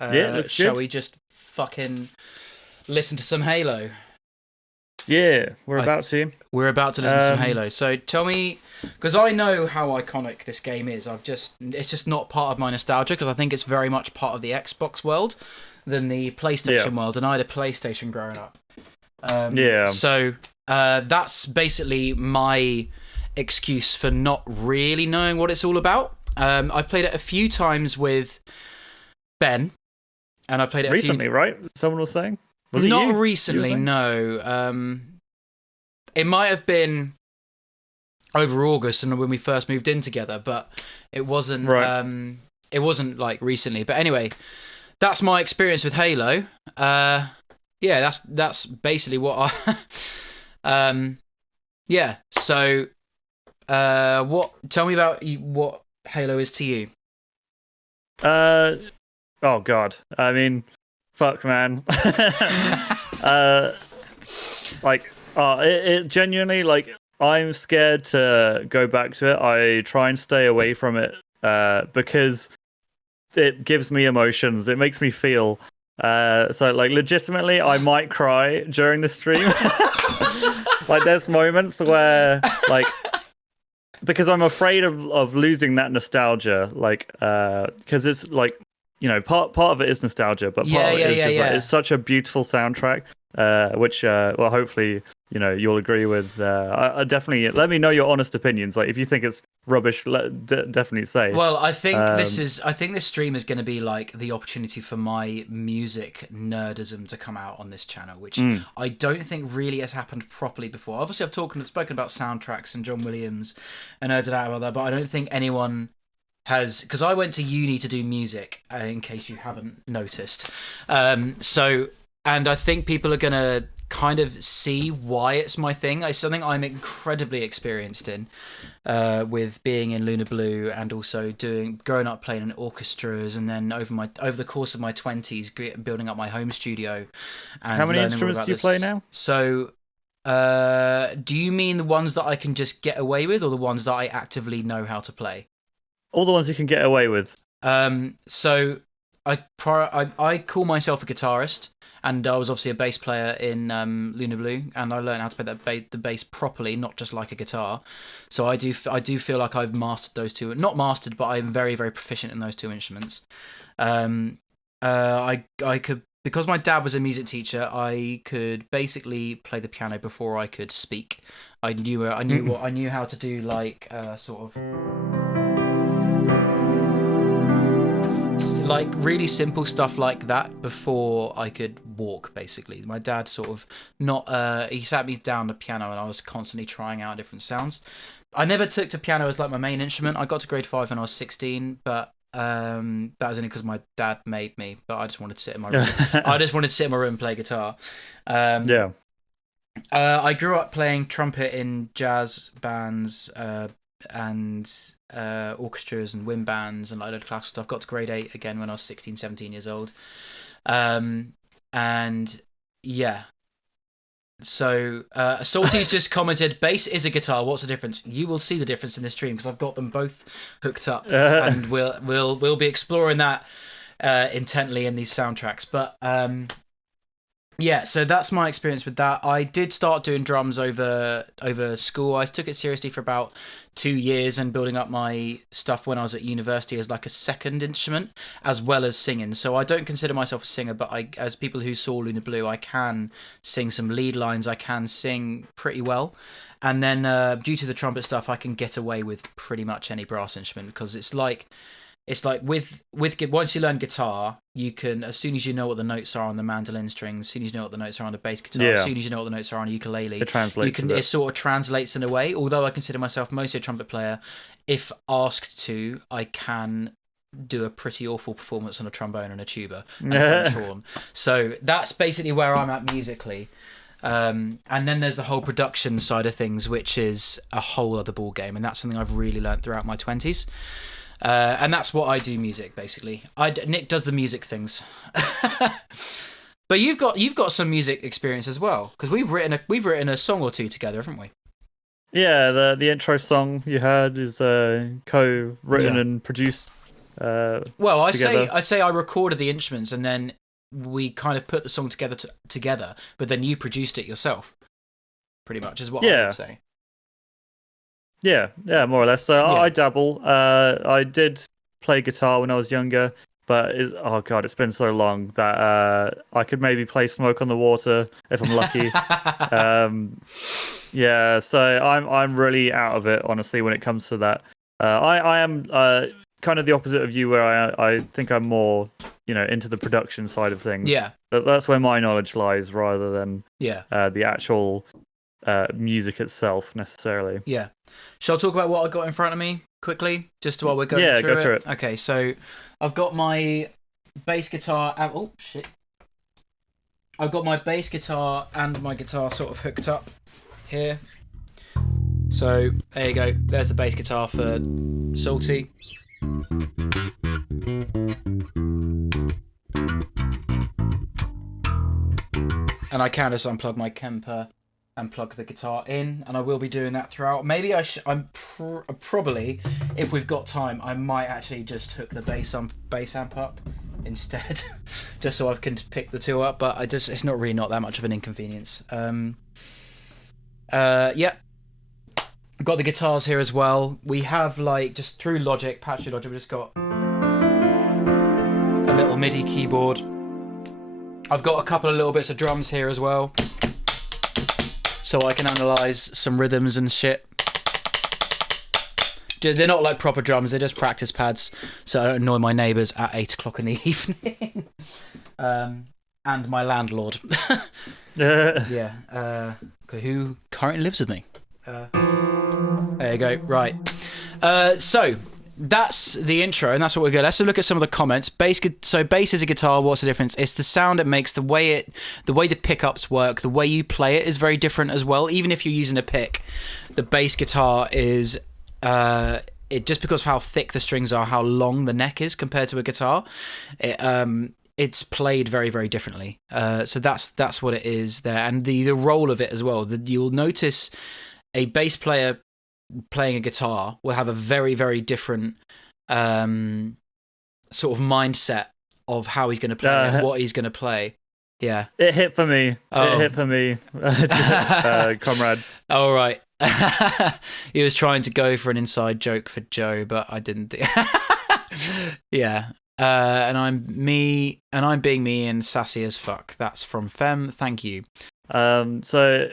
Yeah, it looks Shall good. we just fucking listen to some Halo? Yeah, we're I about to. We're about to listen to some Um, Halo. So tell me, because I know how iconic this game is. It's just not part of my nostalgia because I think it's very much part of the Xbox world than the yeah, PlayStation world, and I had a PlayStation growing up. yeah. That's basically my excuse for not really knowing what it's all about. I've played it a few times with Ben, and I played it a few. Recently, right? Someone was saying. Was it Not you? You were recently, saying? no. It might have been over August and when we first moved in together, but it wasn't. Right. It wasn't like recently. But anyway, that's my experience with Halo. Yeah, that's basically what I. Yeah. So, what? Tell me about what Halo is to you. Uh. Oh God. I mean, fuck, man. uh. Like. It genuinely like. I'm scared to go back to it. I try and stay away from it. Because it gives me emotions. It makes me feel. So like legitimately, I might cry during the stream. Like there's moments where like because I'm afraid of losing that nostalgia. Like because it's like part of it is nostalgia, but part Yeah, of it yeah, is yeah, just like yeah. it's such a beautiful soundtrack. Which well hopefully you'll agree with. I definitely let me know your honest opinions. Like if you think it's rubbish, definitely say. Well, I think Um, I think this stream is going to be like the opportunity for my music nerdism to come out on this channel, which mm, I don't think really has happened properly before. Obviously, spoken about soundtracks and John Williams and nerded out about that, but I don't think anyone has, because I went to uni to do music, in case you haven't noticed. So, and I think people are gonna kind of see why it's my thing. It's something I'm incredibly experienced in, with being in Lunar Blue and also growing up playing in orchestras, and then over the course of my 20s building up my home studio how and many learning all instruments about do you play this. now? So, do you mean the ones that I can just get away with, or the ones that I actively know how to play? All the ones you can get away with. So I call myself a guitarist, and I was obviously a bass player in Lunar Blue, and I learned how to play the bass properly, not just like a guitar. So I do feel like I've mastered those two, not mastered, but I'm very very proficient in those two instruments. I could, because my dad was a music teacher, I could basically play the piano before I could speak. I knew how to do like sort of like really simple stuff like that before I could walk. Basically, my dad sort of not he sat me down the piano and I was constantly trying out different sounds. I never took to piano as like my main instrument. I got to grade 5 when I was 16, but that was only because my dad made me. But I just wanted to sit in my room. I just wanted to sit in my room and play guitar. um Yeah. I grew up playing trumpet in jazz bands, and orchestras and wind bands and like a load of classical stuff. Got to grade 8 again when I was 16, 17 years old. And yeah. So Salty's just commented, bass is a guitar. What's the difference? You will see the difference in this stream because I've got them both hooked up, and we'll be exploring that intently in these soundtracks. But yeah, so that's my experience with that. I did start doing drums over school. I took it seriously for about 2 years and building up my stuff when I was at university as like a second instrument, as well as singing. So I don't consider myself a singer, but as people who saw Lunar Blue, I can sing some lead lines. I can sing pretty well. And then due to the trumpet stuff, I can get away with pretty much any brass instrument because it's like with once you learn guitar, you can, as soon as you know what the notes are on the mandolin strings, as soon as you know what the notes are on the bass guitar, as Yeah. soon as you know what the notes are on a ukulele, It you translates a can it bit. sort of translates in a way. Although I consider myself mostly a trumpet player, if asked to, I can do a pretty awful performance on a trombone and a tuba and a French horn. So that's basically where I'm at musically. And then there's the whole production side of things, which is a whole other ball game, and that's something I've really learned throughout my 20s. And that's what I do music basically. Nick does the music things. But you've got some music experience as well because we've written a song or two together, haven't we? Yeah, the intro song you heard is co-written Yeah. and produced Well, I together? say I recorded the instruments and then we kind of put the song together, but then you produced it yourself. Pretty much is what I would say. Yeah, more or less. So Yeah. I dabble. I did play guitar when I was younger, but oh god, it's been so long that I could maybe play "Smoke on the Water" if I'm lucky. Yeah, so I'm really out of it, honestly, when it comes to that. I am kind of the opposite of you, where I think I'm more, into the production side of things. Yeah, that's where my knowledge lies, rather than the actual music itself necessarily. Yeah. Shall I talk about what I got in front of me quickly, just while we're going through it? Go through it. Okay, so I've got my bass guitar. Oh shit! I've got my bass guitar and my guitar sort of hooked up here. So there you go. There's the bass guitar for Salty. And I can just unplug my Kemper and plug the guitar in, and I will be doing that throughout. Maybe I'm probably, if we've got time, I might actually just hook the bass amp up instead, just so I can pick the two up. But it's not that much of an inconvenience. Yeah. Got the guitars here as well. We have just through Logic, patchy Logic, we just got a little MIDI keyboard. I've got a couple of little bits of drums here as well, so I can analyse some rhythms and shit. They're not like proper drums, they're just practice pads, so I don't annoy my neighbours at 8 o'clock in the evening. And my landlord. Yeah. Who currently lives with me. There you go. Right. So that's the intro, and that's what we're good. Let's look at some of the comments. So bass is a guitar. What's the difference? It's the sound it makes, the way the pickups work, the way you play it is very different as well. Even if you're using a pick, the bass guitar is it just because of how thick the strings are, how long the neck is compared to a guitar. It's played very, very differently. So that's what it is there, and the role of it as well. You'll notice a bass player playing a guitar will have a very, very different sort of mindset of how he's going to play it, what he's going to play. Yeah. It hit for me. Oh. It hit for me, comrade. All right. He was trying to go for an inside joke for Joe, but I didn't. Yeah. And I'm being me and sassy as fuck. That's from Fem. Thank you. So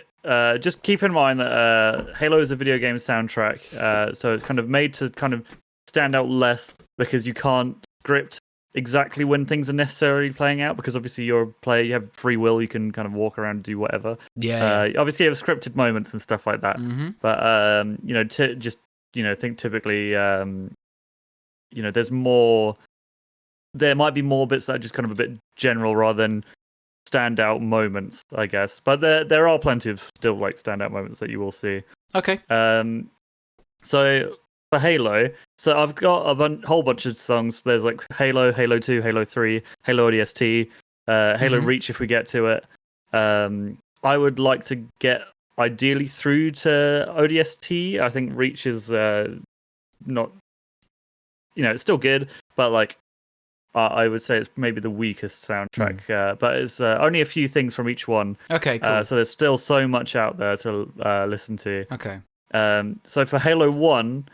just keep in mind that Halo is a video game soundtrack, so it's kind of made to kind of stand out less, because you can't script exactly when things are necessarily playing out, because obviously you're a player, you have free will, you can kind of walk around and do whatever. Yeah. Obviously you have scripted moments and stuff like that, but think typically, there might be more bits that are just kind of a bit general rather than standout moments, I guess. But there are plenty of still standout moments that you will see. Okay. So for Halo, so I've got a whole bunch of songs. There's Halo, Halo 2, Halo 3, Halo ODST, Halo Reach if we get to it. I would like to get ideally through to ODST. I think Reach is not, it's still good, but I would say it's maybe the weakest soundtrack, but it's only a few things from each one. Okay, cool. So there's still so much out there to listen to. Okay. So for Halo 1,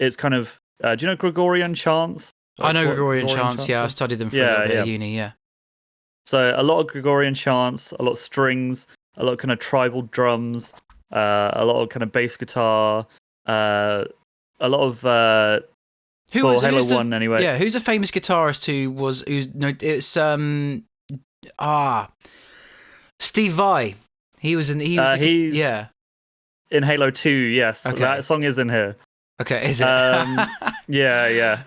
it's kind of... do you know Gregorian chants? I know Gregorian chants, yeah. I studied them for a little bit at uni, yeah. So a lot of Gregorian chants, a lot of strings, a lot of kind of tribal drums, a lot of kind of bass guitar, a lot of... Halo 1 anyway. Yeah, who's a famous guitarist Steve Vai. He's in Halo 2, yes. Okay. That song is in here. Okay, is it? Yeah.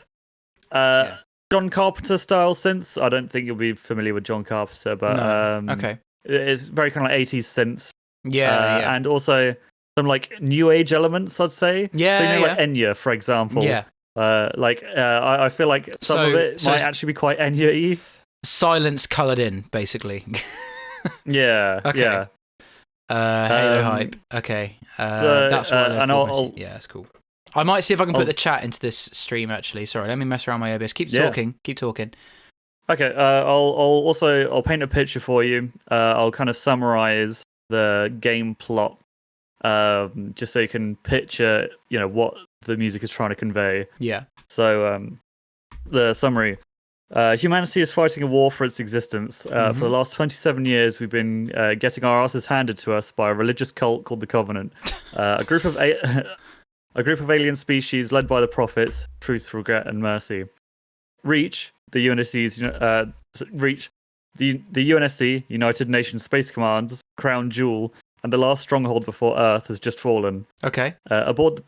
John Carpenter style synths. I don't think you'll be familiar with John Carpenter, but no. Okay. It's very kind of 80s synths. Yeah. And also some new age elements, I'd say. Yeah. So Enya, for example. Yeah. I feel like some of it might actually be quite Enya-y. Silence coloured in, basically. Yeah. Okay. Yeah. Halo hype. Okay. That's why they're cool. Yeah, that's cool. I might see if I can put the chat into this stream. Actually, sorry. Let me mess around my OBS. Keep talking. Keep talking. Okay. I'll paint a picture for you. I'll kind of summarize the game plot, just so you can picture, what the music is trying to convey. Yeah. So, the summary. Humanity is fighting a war for its existence. For the last 27 years, we've been getting our asses handed to us by a religious cult called the Covenant. A group of alien species led by the prophets, truth, regret, and mercy. Reach, the UNSC, United Nations Space Command's crown jewel, and the last stronghold before Earth has just fallen. Okay. Aboard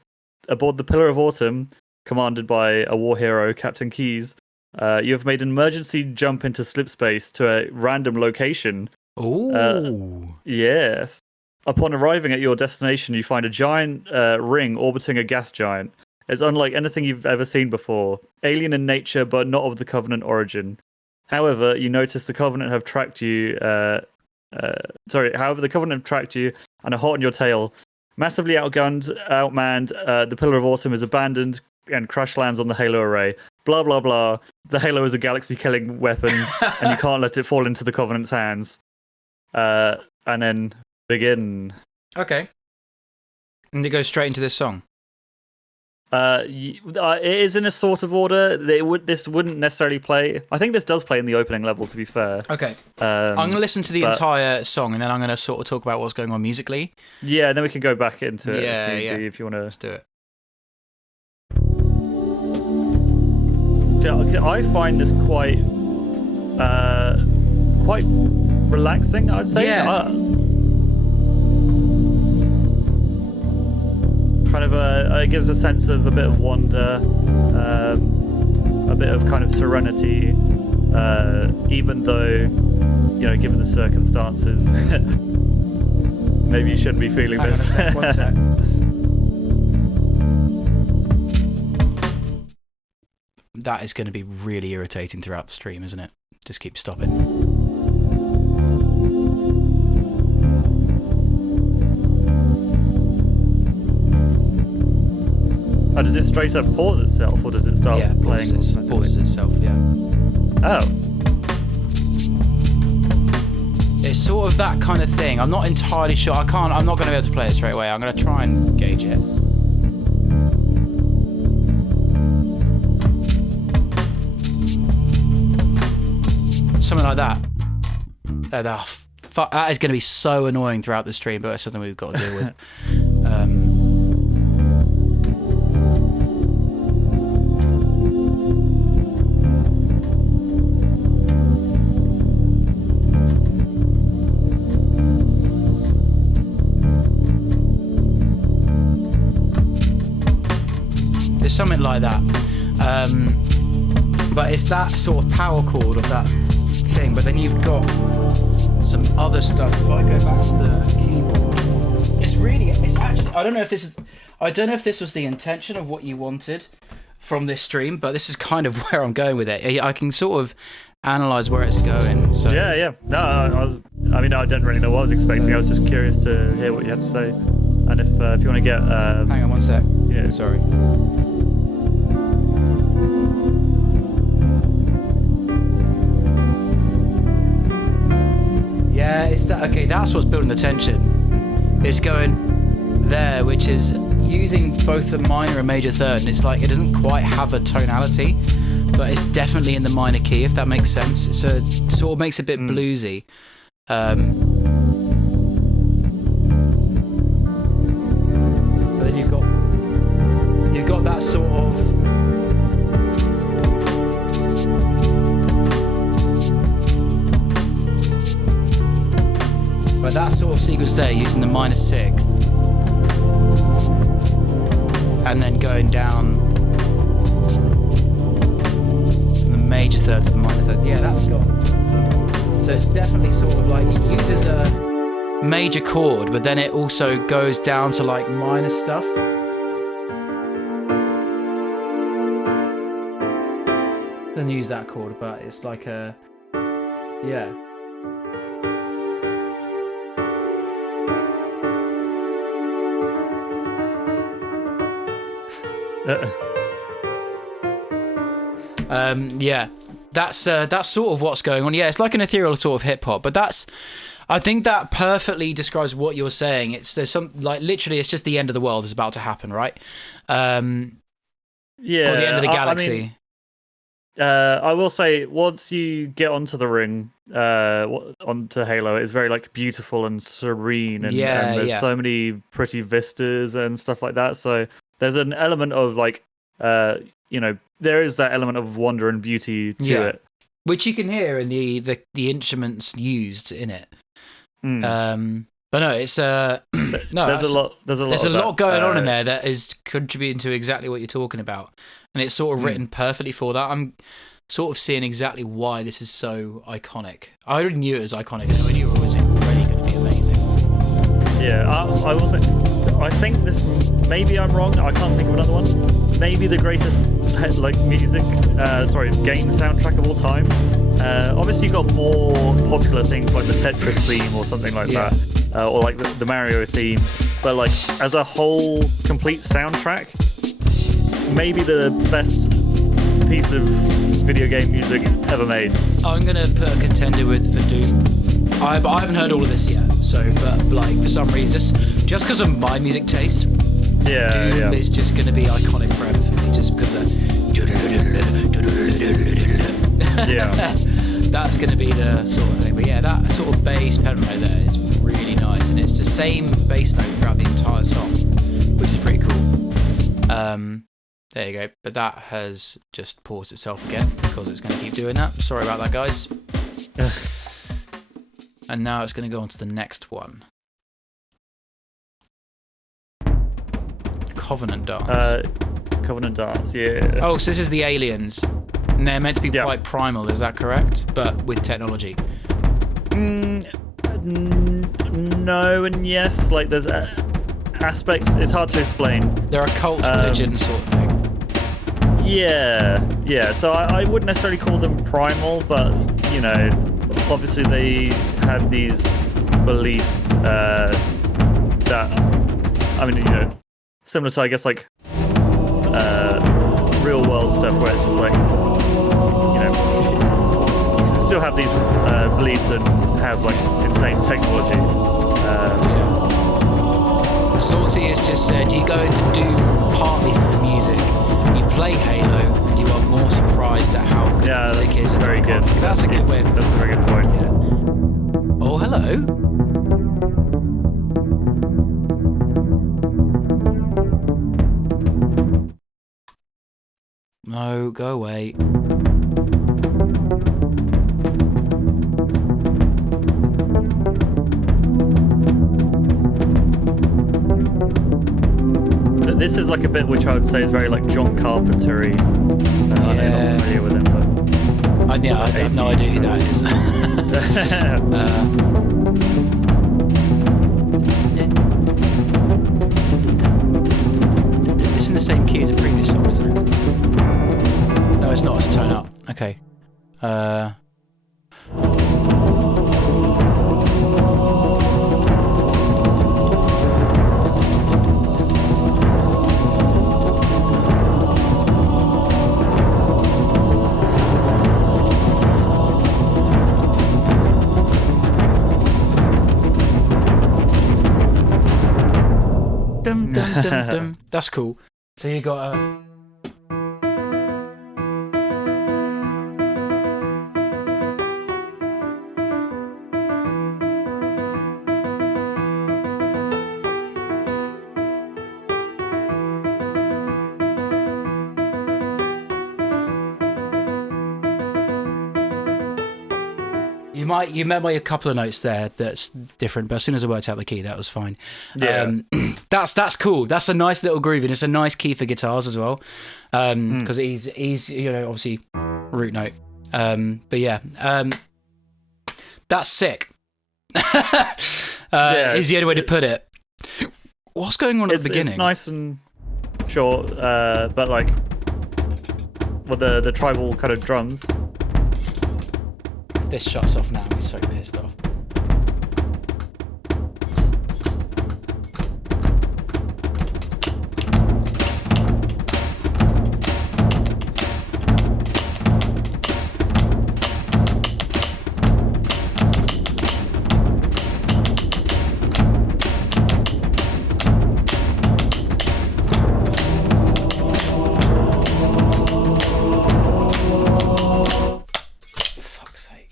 the Pillar of Autumn, commanded by a war hero, Captain Keyes, you have made an emergency jump into slipspace to a random location. Ooh. Yes. Upon arriving at your destination, you find a giant ring orbiting a gas giant. It's unlike anything you've ever seen before. Alien in nature, but not of the Covenant origin. However, you notice the Covenant have tracked you. The Covenant have tracked you and are hot on your tail. Massively outmanned, the Pillar of Autumn is abandoned and crash lands on the Halo array. Blah, blah, blah. The Halo is a galaxy-killing weapon, and you can't let it fall into the Covenant's hands. And then begin. Okay. And it goes straight into this song. It is in a sort of order. This wouldn't necessarily play. I think this does play in the opening level, to be fair. Okay. I'm going to listen to the entire song, and then I'm going to sort of talk about what's going on musically. Yeah, and then we can go back into it if you want to. Let's do it. So I find this quite relaxing, I'd say. Yeah. Kind of it gives a sense of a bit of wonder, a bit of kind of serenity, even though, given the circumstances, maybe you shouldn't be feeling this. Hang on a sec, one sec. That is going to be really irritating throughout the stream, isn't it? Just keep stopping. Oh, does it straight up pause itself, or does it start playing? Pauses itself, yeah. Oh. It's sort of that kind of thing. I'm not entirely sure. I'm not going to be able to play it straight away. I'm going to try and gauge it. Something like that. That is going to be so annoying throughout the stream, but it's something we've got to deal with. There's something like that. But it's that sort of power chord of that thing, but then you've got some other stuff. If I go back to the keyboard, it's actually, I don't know if this was the intention of what you wanted from this stream, but this is kind of where I'm going with it. I can sort of analyze where it's going. So Yeah. No, I don't really know what I was expecting. I was just curious to hear what you had to say, and if you want to get. Hang on one sec. Yeah. Sorry. Yeah, it's that. Okay, that's what's building the tension. It's going there, which is using both the minor and major third, and it's like it doesn't quite have a tonality, but it's definitely in the minor key, if that makes sense. So it sort of makes it a bit bluesy. But then you've got that sort of. But that sort of sequence there, using the minor sixth, and then going down from the major third to the minor third. Yeah, that's got. So it's definitely sort of like it uses a major chord, but then it also goes down to like minor stuff. Doesn't use that chord, but it's like a yeah. Yeah, that's sort of what's going on. Yeah, it's like an ethereal sort of hip hop, but I think that perfectly describes what you're saying. There's some, like, literally, it's just the end of the world is about to happen, right? Yeah, or the end of the galaxy. I mean, I will say, once you get onto the ring, onto Halo, it's very like beautiful and serene, and there's so many pretty vistas and stuff like that. So there's an element of like, there is that element of wonder and beauty to it, which you can hear in the instruments used in it. But no, it's no. There's a lot going on in there that is contributing to exactly what you're talking about, and it's sort of written perfectly for that. I'm sort of seeing exactly why this is so iconic. I already knew it was iconic. I knew it was already going to be amazing. Yeah, I will say, I think this. Maybe I'm wrong. I can't think of another one. Maybe the greatest game soundtrack of all time. Obviously, you've got more popular things like the Tetris theme or something like that, or like the Mario theme. But like as a whole, complete soundtrack, maybe the best piece of video game music ever made. I'm gonna put a contender for Doom. I haven't heard all of this yet, but like for some reason, just because of my music taste, Doom is just gonna be iconic forever for me, just because that's gonna be the sort of thing. But yeah, that sort of bass pedal note there is really nice, and it's the same bass note throughout the entire song, which is pretty cool. There you go. But that has just paused itself again because it's going to keep doing that. Sorry about that, guys. And now it's going to go on to the next one. Covenant Dance. Covenant Dance, yeah. Oh, so this is the aliens. And they're meant to be quite primal, is that correct? But with technology. No and yes. Like, there's aspects. It's hard to explain. They're a cult religion sort of thing. Yeah. So I wouldn't necessarily call them primal, but, obviously they have these beliefs that, similar to, I guess, like, real world stuff where it's just like, you can still have these beliefs and have, like, insane technology. Salty has just said, you go into Doom partly for the music. You play Halo, and you are more surprised at how good the music is. Very good. That's a good way. That's a very good point. Yeah. Oh, hello. No, go away. This is like a bit which I would say is very like John Carpenter-y. I'm not familiar with him, but I have no idea who that is. It's in the same key as the previous song, isn't it? No, it's not. It's a tone up. Okay. That's cool. So you got you met my a couple of notes there that's different, but as soon as I worked out the key, that was fine. Yeah. That's cool. That's a nice little groove, and it's a nice key for guitars as well, because he's obviously root note. But yeah, that's sick. Is the only way to put it. What's going on at the beginning? It's nice and short, but like with the tribal kind of drums. This shuts off now. I'm so pissed off.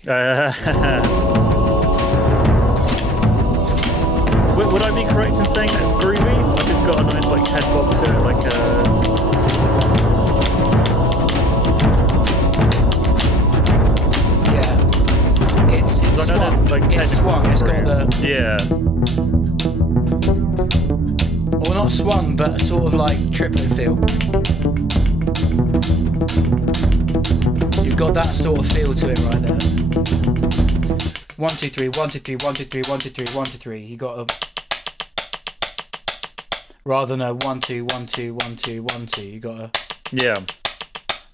Would I be correct in saying that it's groovy? Like it's got a nice like head bob to it, like yeah. It's swung. Like, it's swung. It's got the or not swung, but a sort of like triplet feel. You've got that sort of feel to it right there. 1 2 3 1 2 3 1 2 3 1 2 3 1 2 3. You got a rather than a 1 2 1 2 1 2 1 2. You got a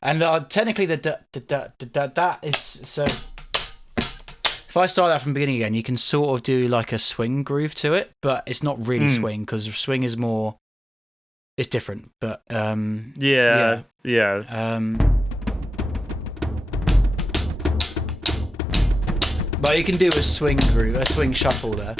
And technically that is so. If I start that from the beginning again, you can sort of do like a swing groove to it, but it's not really swing because swing is more. It's different, but yeah. But you can do a swing groove, a swing shuffle there.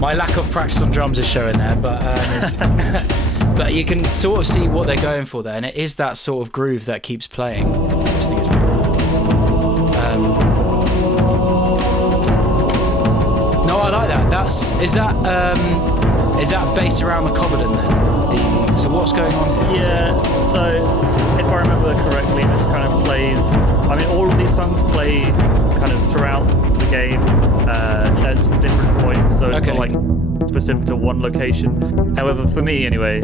My lack of practice on drums is showing there, but but you can sort of see what they're going for there, and it is that sort of groove that keeps playing. Which I think is pretty cool. No, I like that. Is that based around the Covenant then? So what's going on here? Yeah. So if I remember correctly, this kind of plays. I mean, all of these songs play kind of throughout the game at different points, so it's not like specific to one location. However, for me anyway,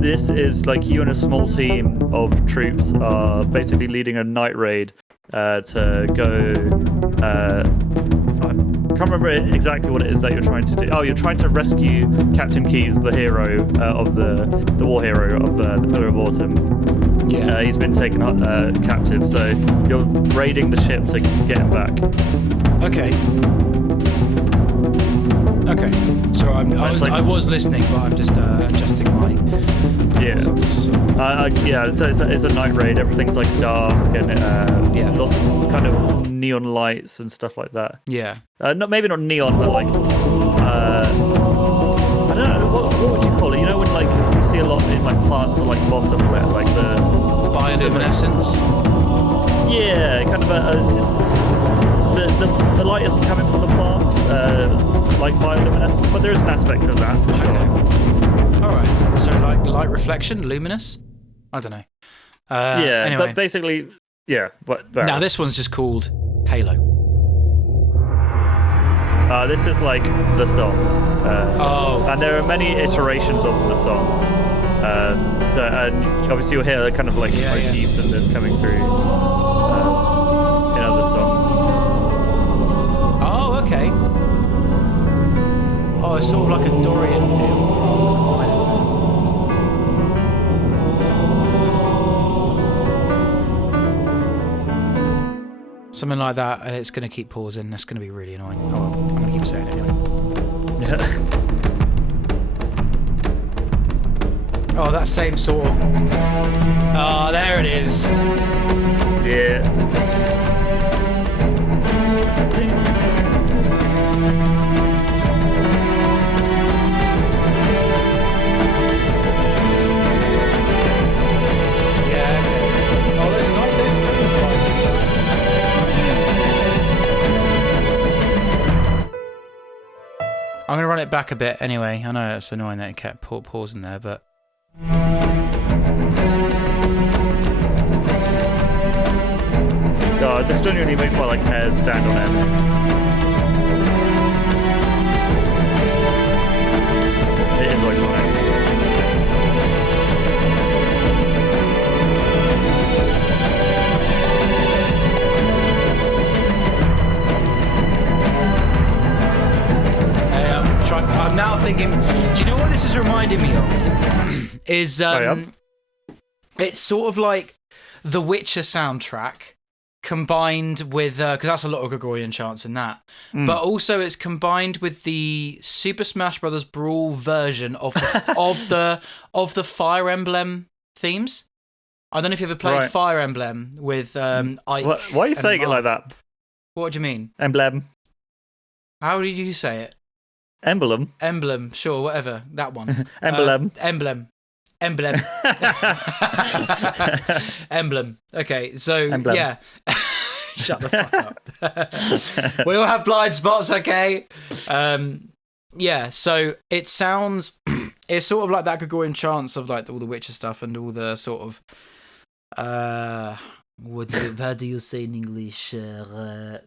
this is like you and a small team of troops are basically leading a night raid to go. I can't remember exactly what it is that you're trying to do. Oh, you're trying to rescue Captain Keyes, the hero of the war hero of the Pillar of Autumn. Yeah. He's been taken captive, so you're raiding the ship to get him back. Okay. So I was listening, but I'm just adjusting my. So it's a night raid. Everything's like dark and lots of kind of neon lights and stuff like that. Yeah. Maybe not neon, but like I don't know what would you call it? You know when like you see a lot in like plants or like blossom where like the bioluminescence. Yeah, kind of the light isn't coming from the plants like bioluminescence, but there is an aspect of that for sure. Okay. All right. So like light reflection, luminous. I don't know. Anyway. But basically, yeah. Now this one's just called Halo. This is like the song. And there are many iterations of the song. So and obviously you'll hear kind of like motifs of this coming through in other songs. Oh, okay. Oh, it's sort of like a Dorian feel. Something like that, and it's going to keep pausing. That's going to be really annoying. Oh, well, I'm going to keep saying it anyway. Oh, that same sort of. Oh, there it is. Yeah. I'm going to run it back a bit anyway. I know it's annoying that it kept pausing there, but... God, this genuinely makes my like hair stand on end. It is like mine. I'm now thinking, do you know what this is reminding me of? Is it's sort of like the Witcher soundtrack combined with because that's a lot of Gregorian chants in that, but also it's combined with the Super Smash Bros. Brawl version of the of the Fire Emblem themes. I don't know if you ever played Fire Emblem with Ike. Why are you saying it like that? What do you mean? Emblem. How did you say it? Emblem. Emblem, sure, whatever. That one. Emblem. Emblem. Emblem. Okay, so yeah. Shut the fuck up. We all have blind spots, okay? Yeah, so it sounds... It's sort of like that Gregorian chants of like all the Witcher stuff and all the sort of... how do you say in English? Well,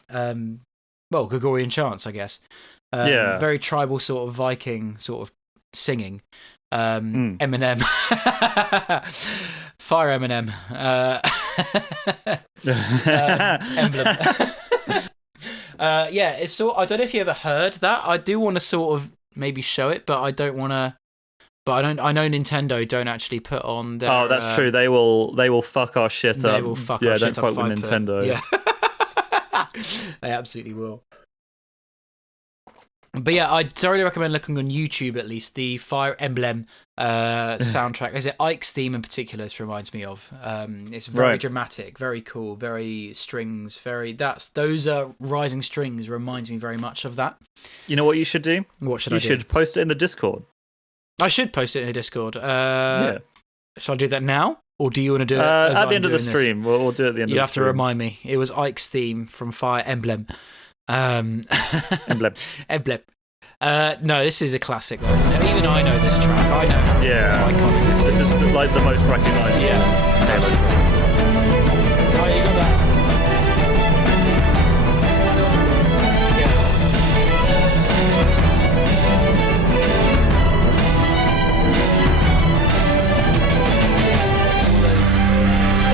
Gregorian chants, I guess. Very tribal sort of Viking sort of singing. Eminem. Fire Eminem. Emblem. Yeah, it's sort. I don't know if you ever heard that. I do want to sort of maybe show it, but I don't want to. But I don't. I know Nintendo don't actually put on their. Oh, that's true. They will fuck our shit up. They will fuck our shit up. Yeah, don't fuck with Nintendo. Yeah. They absolutely will. But yeah, I'd thoroughly recommend looking on YouTube at least the Fire Emblem soundtrack. Is it Ike's theme in particular? This reminds me of. It's very dramatic, very cool, very strings, very. Those rising strings reminds me very much of that. You know what you should do? What should I do? You should post it in the Discord. I should post it in the Discord. Yeah. Shall I do that now, or do you want to do it at the end of the stream? We'll do it at the end. You have to remind me. It was Ike's theme from Fire Emblem. Emblem. No, this is a classic, though, isn't it? Even I know this track. I know how iconic this is. This is like the most recognised. Yeah. Oh, you got that.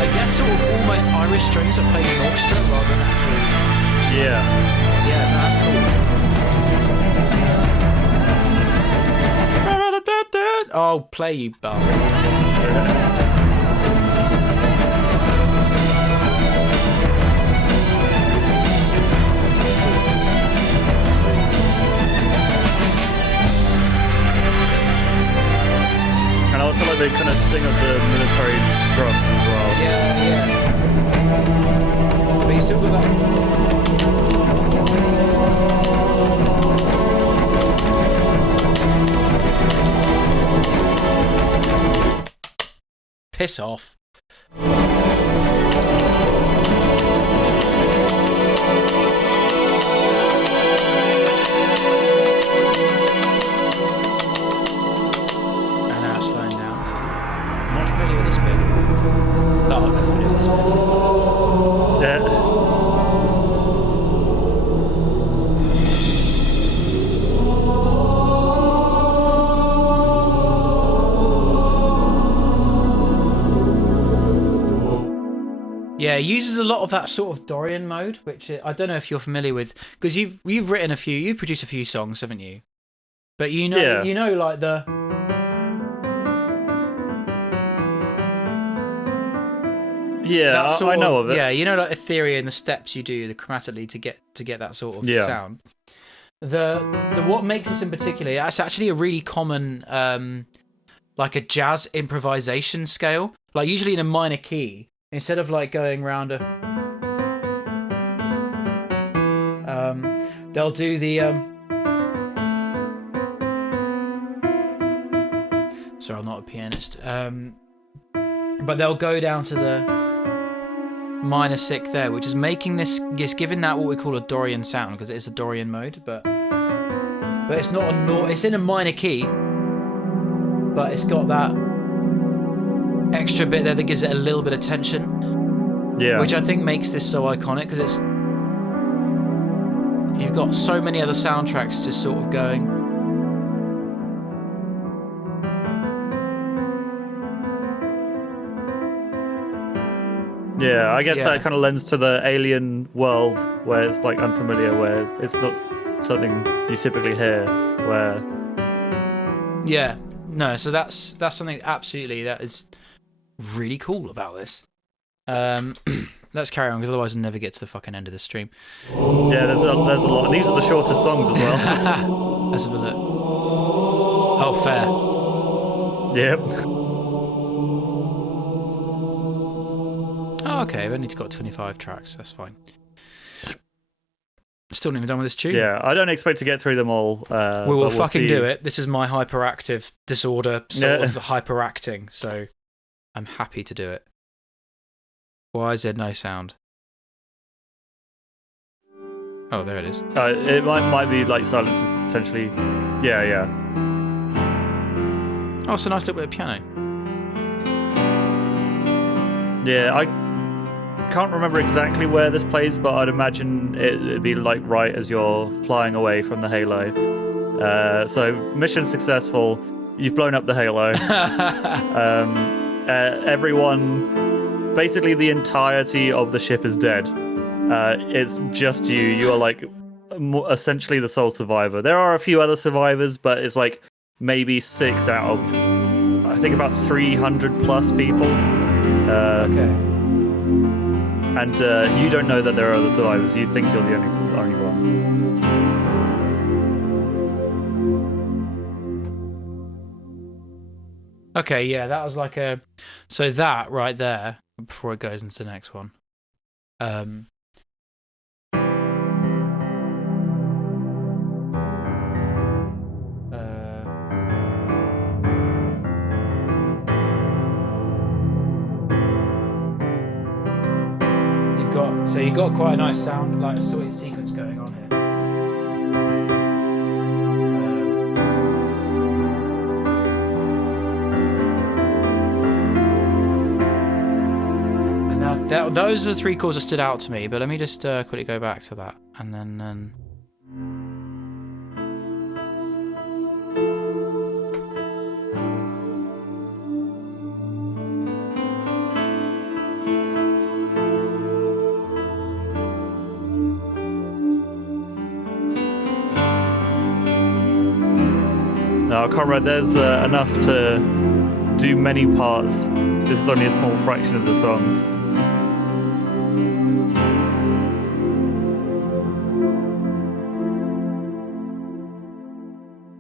I guess sort of almost Irish strings that play in orchestra rather than actually. Yeah. Yeah, no, that's cool. Oh, play, you bastard. And I also like the kind of sting of the military drums as well. Yeah. But you still got that. Piss off. And now it's slowing down. So I'm not familiar with this bit. No, I'm not familiar with this bit. Yeah. Yeah, it uses a lot of that sort of Dorian mode, which I don't know if you're familiar with, because you've produced a few songs, haven't you? But you know, like the. Yeah, I know of it. Yeah, you know, like Ethereal and the steps you do, the chromatically to get that sort of sound. The what makes this in particular, that's actually a really common, like a jazz improvisation scale. Like usually in a minor key. Instead of like going round they'll do the sorry, I'm not a pianist. But they'll go down to the minor sixth there, which is making this, it's giving that what we call a Dorian sound because it is a Dorian mode, but it's not it's in a minor key, but it's got that extra bit there that gives it a little bit of tension. Yeah. Which I think makes this so iconic because you've got so many other soundtracks just sort of going. Yeah, I guess that kind of lends to the alien world where it's like unfamiliar, where it's not something you typically hear. Where. Yeah. No. So that's something absolutely that is really cool about this. Let's carry on because otherwise we'll never get to the fucking end of the stream. Yeah, there's a lot. And these are the shortest songs as well. Let's have a look. Oh, fair. Yep. okay, I've only got 25 tracks. That's fine. Still not even done with this tune. Yeah, I don't expect to get through them all. We will fucking do it. This is my hyperactive disorder, sort of hyperacting, so I'm happy to do it. Why is there no sound? Oh, there it is. It might be like silence potentially. Yeah. Oh, it's a nice little bit of piano. Yeah, I can't remember exactly where this plays, but I'd imagine it'd be like right as you're flying away from the Halo. So mission successful. You've blown up the Halo. Everyone, basically the entirety of the ship is dead. It's just you. You are like essentially the sole survivor. There are a few other survivors, but it's like maybe 6 out of I think about 300 plus people. Okay. And you don't know that there are other survivors. You think you're the only one. Okay, yeah, that was like a... So that right there, before it goes into the next one. So you got quite a nice sound, like a sort of sequence going on here. And now those are the 3 chords that stood out to me. But let me just quickly go back to that, and then. No, Conrad, there's enough to do many parts. This is only a small fraction of the songs.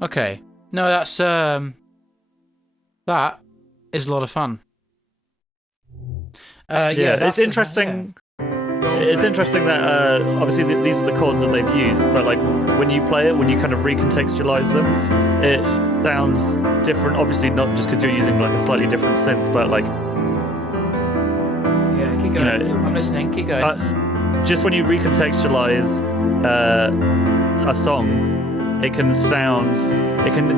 Okay. No, that's that is a lot of fun. Yeah, it's interesting. It's interesting that obviously these are the chords that they've used, but like when you play it, when you kind of recontextualize them, it sounds different. Obviously, not just because you're using like a slightly different synth, but like keep going. You know, I'm listening. Keep going. Just when you recontextualize a song, it can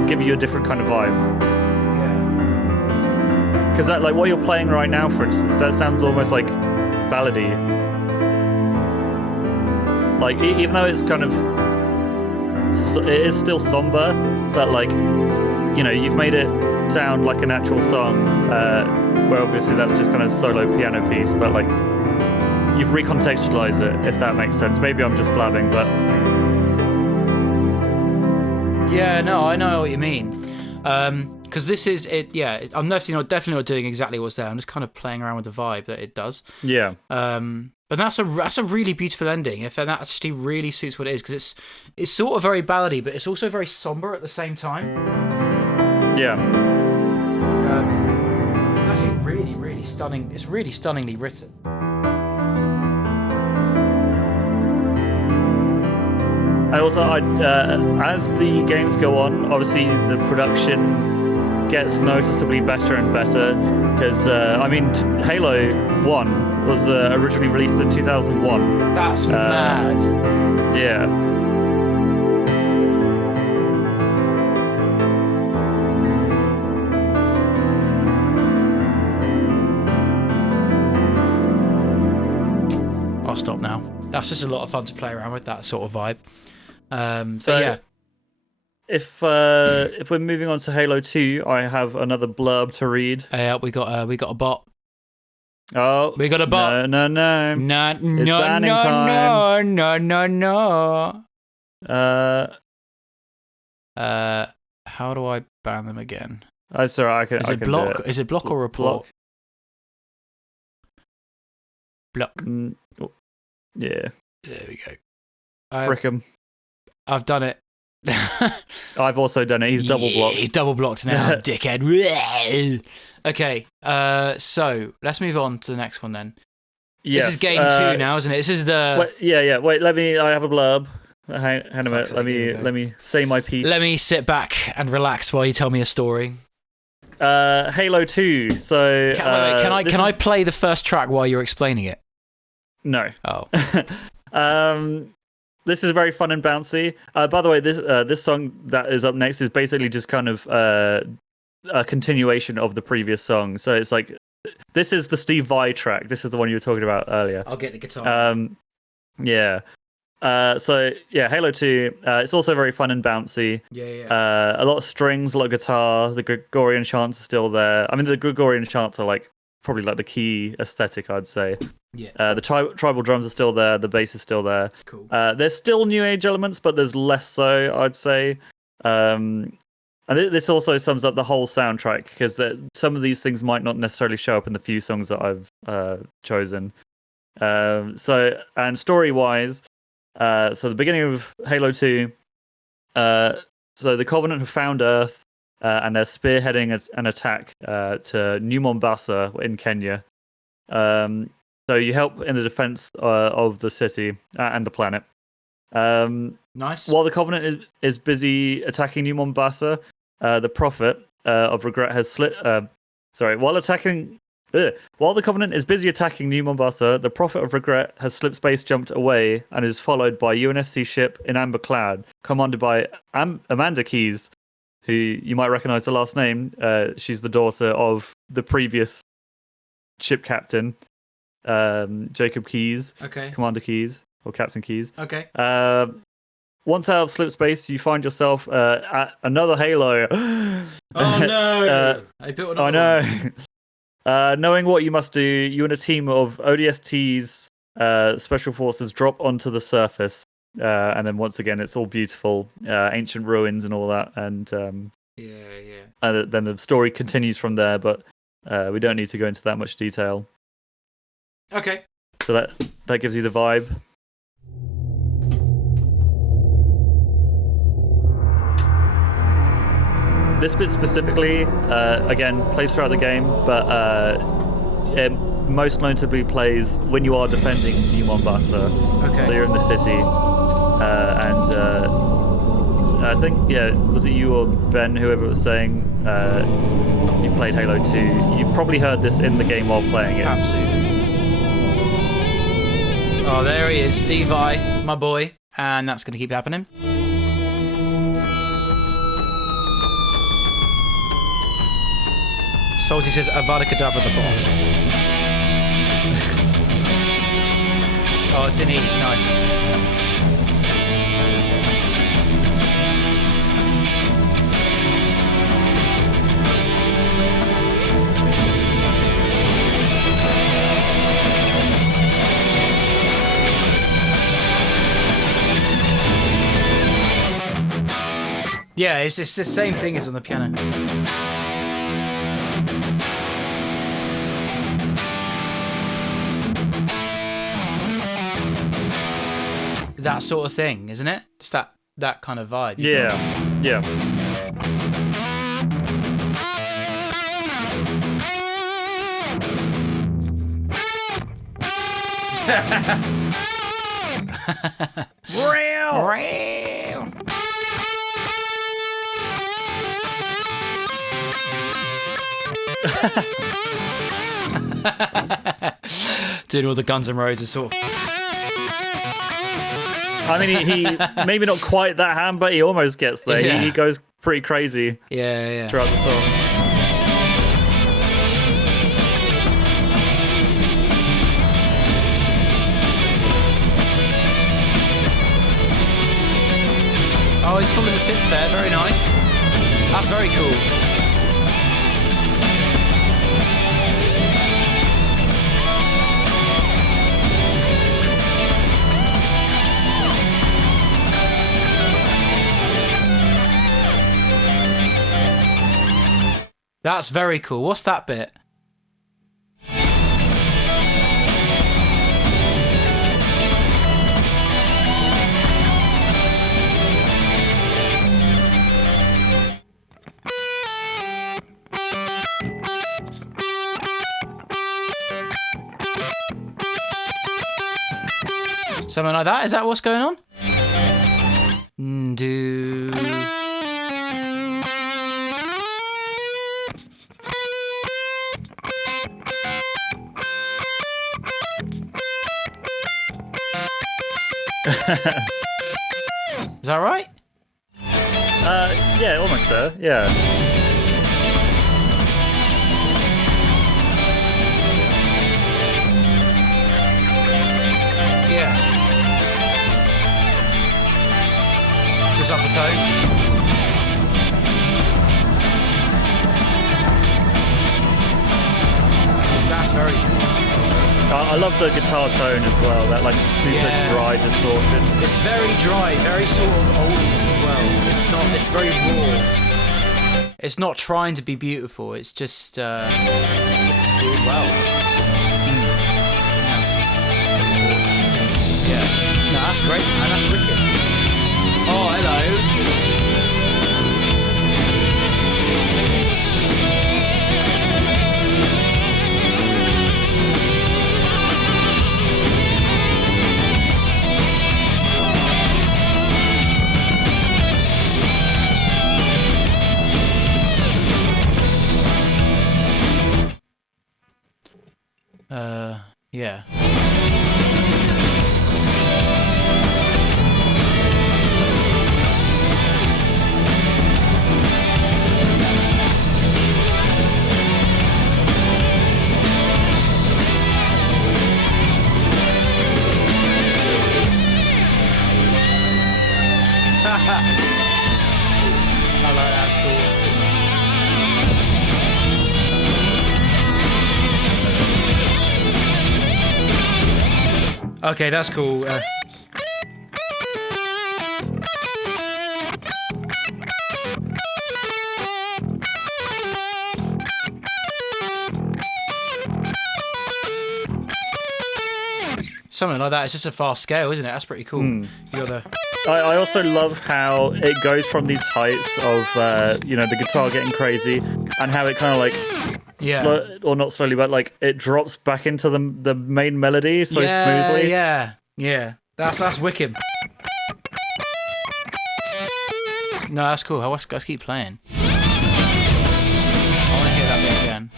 give you a different kind of vibe. Yeah. Because that, like what you're playing right now, for instance, that sounds almost like ballady. Like even though it's kind of, it is still somber, but like, you know, you've made it sound like an actual song, where obviously that's just kind of solo piano piece, but like you've recontextualized it, if that makes sense. Maybe I'm just blabbing, but yeah, no, I know what you mean. Because this is it. Yeah, I'm definitely not doing exactly what's there. I'm just kind of playing around with the vibe that it does. Yeah. But that's a really beautiful ending. If that actually really suits what it is, because it's sort of very ballady, but it's also very somber at the same time. Yeah. It's actually really, really stunning. It's really stunningly written. I also, as the games go on, obviously the production gets noticeably better and better. Because I mean, Halo 1 was originally released in 2001. That's mad. Yeah. I'll stop now. That's just a lot of fun to play around with, that sort of vibe. So yeah. If we're moving on to Halo 2, I have another blurb to read. We got a bot. Oh, we got a bot. No. No. How do I ban them again? Oh, sorry, I can. Is it block? Is it block or report? Block. Yeah. There we go. Frick him. I've done it. I've also done it. He's double blocked. He's double blocked now, dickhead. Okay, so let's move on to the next one then. Yes. This is game 2 now, isn't it? This is the. Wait, yeah. Wait, I have a blurb. Hang a minute. sake, Let me say my piece. Let me sit back and relax while you tell me a story. Halo 2. So can I play the first track while you're explaining it? No. Oh. This is very fun and bouncy. By the way, this song that is up next is basically just kind of a continuation of the previous song. So it's like, this is the Steve Vai track. This is the one you were talking about earlier. I'll get the guitar. Yeah. So yeah, Halo 2. It's also very fun and bouncy. Yeah. A lot of strings, a lot of guitar. The Gregorian chants are still there. I mean, the Gregorian chants are like probably like the key aesthetic, I'd say. Yeah. The tribal drums are still there. The bass is still there. Cool. There's still new age elements, but there's less so, I'd say. And this also sums up the whole soundtrack, because some of these things might not necessarily show up in the few songs that I've chosen. So, and story-wise, so the beginning of Halo 2, so the Covenant have found Earth, and they're spearheading an attack to New Mombasa in Kenya. So you help in the defense of the city and the planet. Nice. While the Covenant is busy attacking New Mombasa, the Prophet of Regret has while the Covenant is busy attacking New Mombasa, the Prophet of Regret has slip space jumped away and is followed by UNSC ship in Amber Cloud, commanded by Amanda Keyes, who you might recognize the last name. She's the daughter of the previous ship captain, Jacob Keyes. Okay. Commander Keyes, or Captain Keyes. Okay. Once out of slip space, you find yourself at another Halo. Oh no! I built another. I know. Knowing what you must do, you and a team of ODST's special forces drop onto the surface, and then once again, it's all beautiful, ancient ruins and all that, and then the story continues from there. But we don't need to go into that much detail. Okay. So that gives you the vibe. This bit specifically, again, plays throughout the game, but it most notably plays when you are defending New Mombasa. Okay. So you're in the city, and I think, was it you or Ben, whoever was saying you played Halo 2? You've probably heard this in the game while playing it. Absolutely. Oh, there he is, Steve Vai, my boy, and that's going to keep happening. Salty says Avada Kedavra the bot. Oh, it's in E. Nice. Yeah, it's the same thing as on the piano. That sort of thing, isn't it? It's that kind of vibe. Yeah. Real. Doing all the Guns N' Roses sort of. I mean, he maybe not quite that ham, but he almost gets there. Yeah. He goes pretty crazy. Yeah. Throughout the song. Oh, he's following the synth there. Very nice. That's very cool. That's very cool. What's that bit? Something like that? Is that what's going on? Do. Is that right? Yeah, almost there. Yeah. Yeah. Just up a tone. That's very cool. I love the guitar tone as well. That like super dry distortion. It's very dry, very sort of oldies as well. It's very raw. It's not trying to be beautiful. It's just doing well. Yeah. No, that's great, man. That's wicked. Oh, hello. Yeah. I like that. That's cool. Okay, that's cool. Something like that. It's just a fast scale, isn't it? That's pretty cool. You got the. I also love how it goes from these heights of the guitar getting crazy, and how it kind of like or not slowly, but like it drops back into the main melody so smoothly. Yeah. That's wicked. No, that's cool. Let's keep playing. I want to hear that bit again.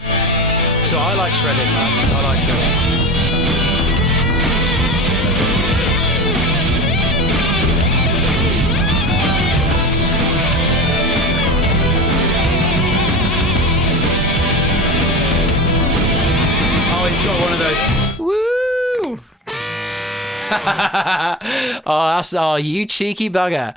So I like shredding, man. I like shredding. Oh, he's got one of those. Woo! Oh, you cheeky bugger.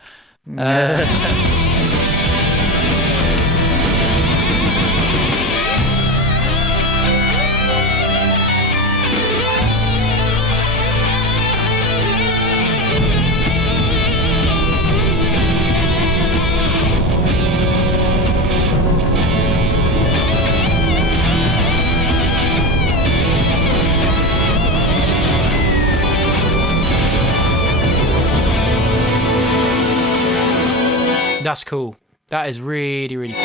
That's cool. That is really, really cool.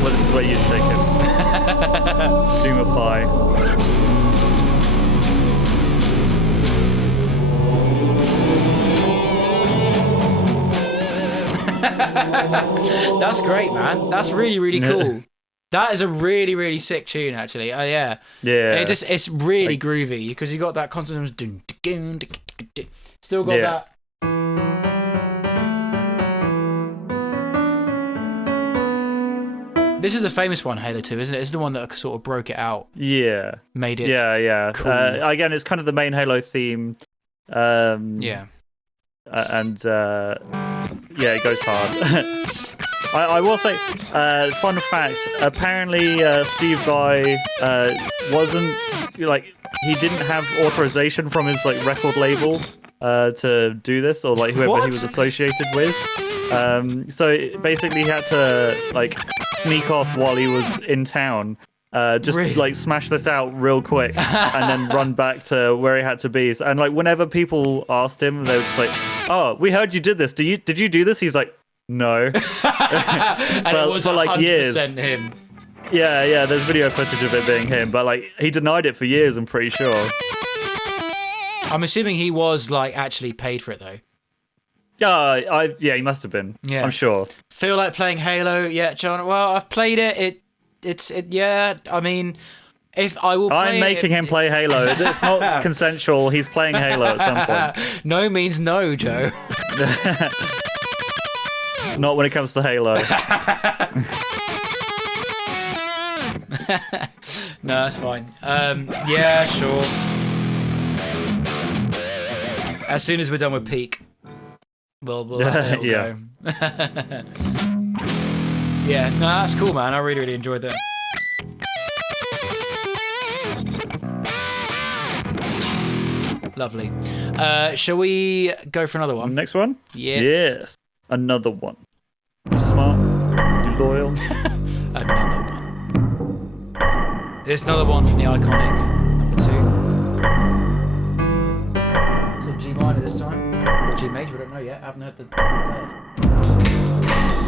Well, this is where you take it. Zoomify. That's great, man. That's really, really cool. That is a really, really sick tune, actually. Yeah. It's really groovy because you got that constant. Still got that. This is the famous one, Halo 2, isn't it? It's the one that sort of broke it out. Yeah. Made it. Yeah. Cool. Again, it's kind of the main Halo theme. Yeah, it goes hard. I will say, fun fact, apparently Steve Vai wasn't, he didn't have authorization from his, record label to do this, or, whoever he was associated with. So basically he had to, sneak off while he was in town Just Really? like smash this out real quick and then run back to where he had to be. And like whenever people asked him, they were just like, "Oh, we heard you did this. Did you do this?" He's like, "No." And it was for like 100% years. him. Yeah. There's video footage of it being him, but like he denied it for years. I'm pretty sure. I'm assuming he was like actually paid for it though. Yeah, he must have been. Yeah. I'm sure. Feel like playing Halo? Yeah, John. Well, I've played it. Yeah. I mean, if I will, I'm making him play Halo. It's not consensual. He's playing Halo at some point. No means no, Joe. Not when it comes to Halo. No, that's fine. Yeah, sure. As soon as we're done with Peak, we'll let it yeah. go. Yeah, no, that's cool, man. I really enjoyed that. Lovely. Shall we go for another one? Next one? Yeah. Yes. Another one. You smart? You loyal? Another one. There's another one from the iconic number 2. Is it G minor this time? Or G major? We don't know yet. I haven't heard the third.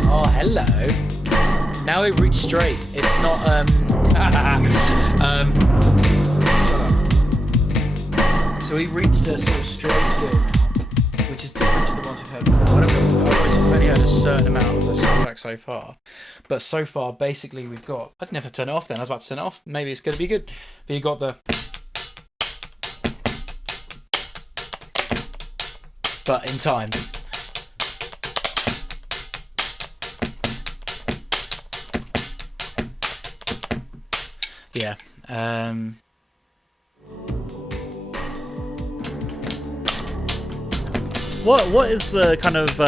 Oh, hello. Now we've reached straight. It's not so we've reached a sort of straight good now, which is different to the ones we've heard before. I've only heard a certain amount of the soundtrack so far. But so far, basically, we've got... I didn't have to turn it off then. I was about to turn it off. Maybe it's going to be good. But you got the... But in time. Yeah. What is the kind of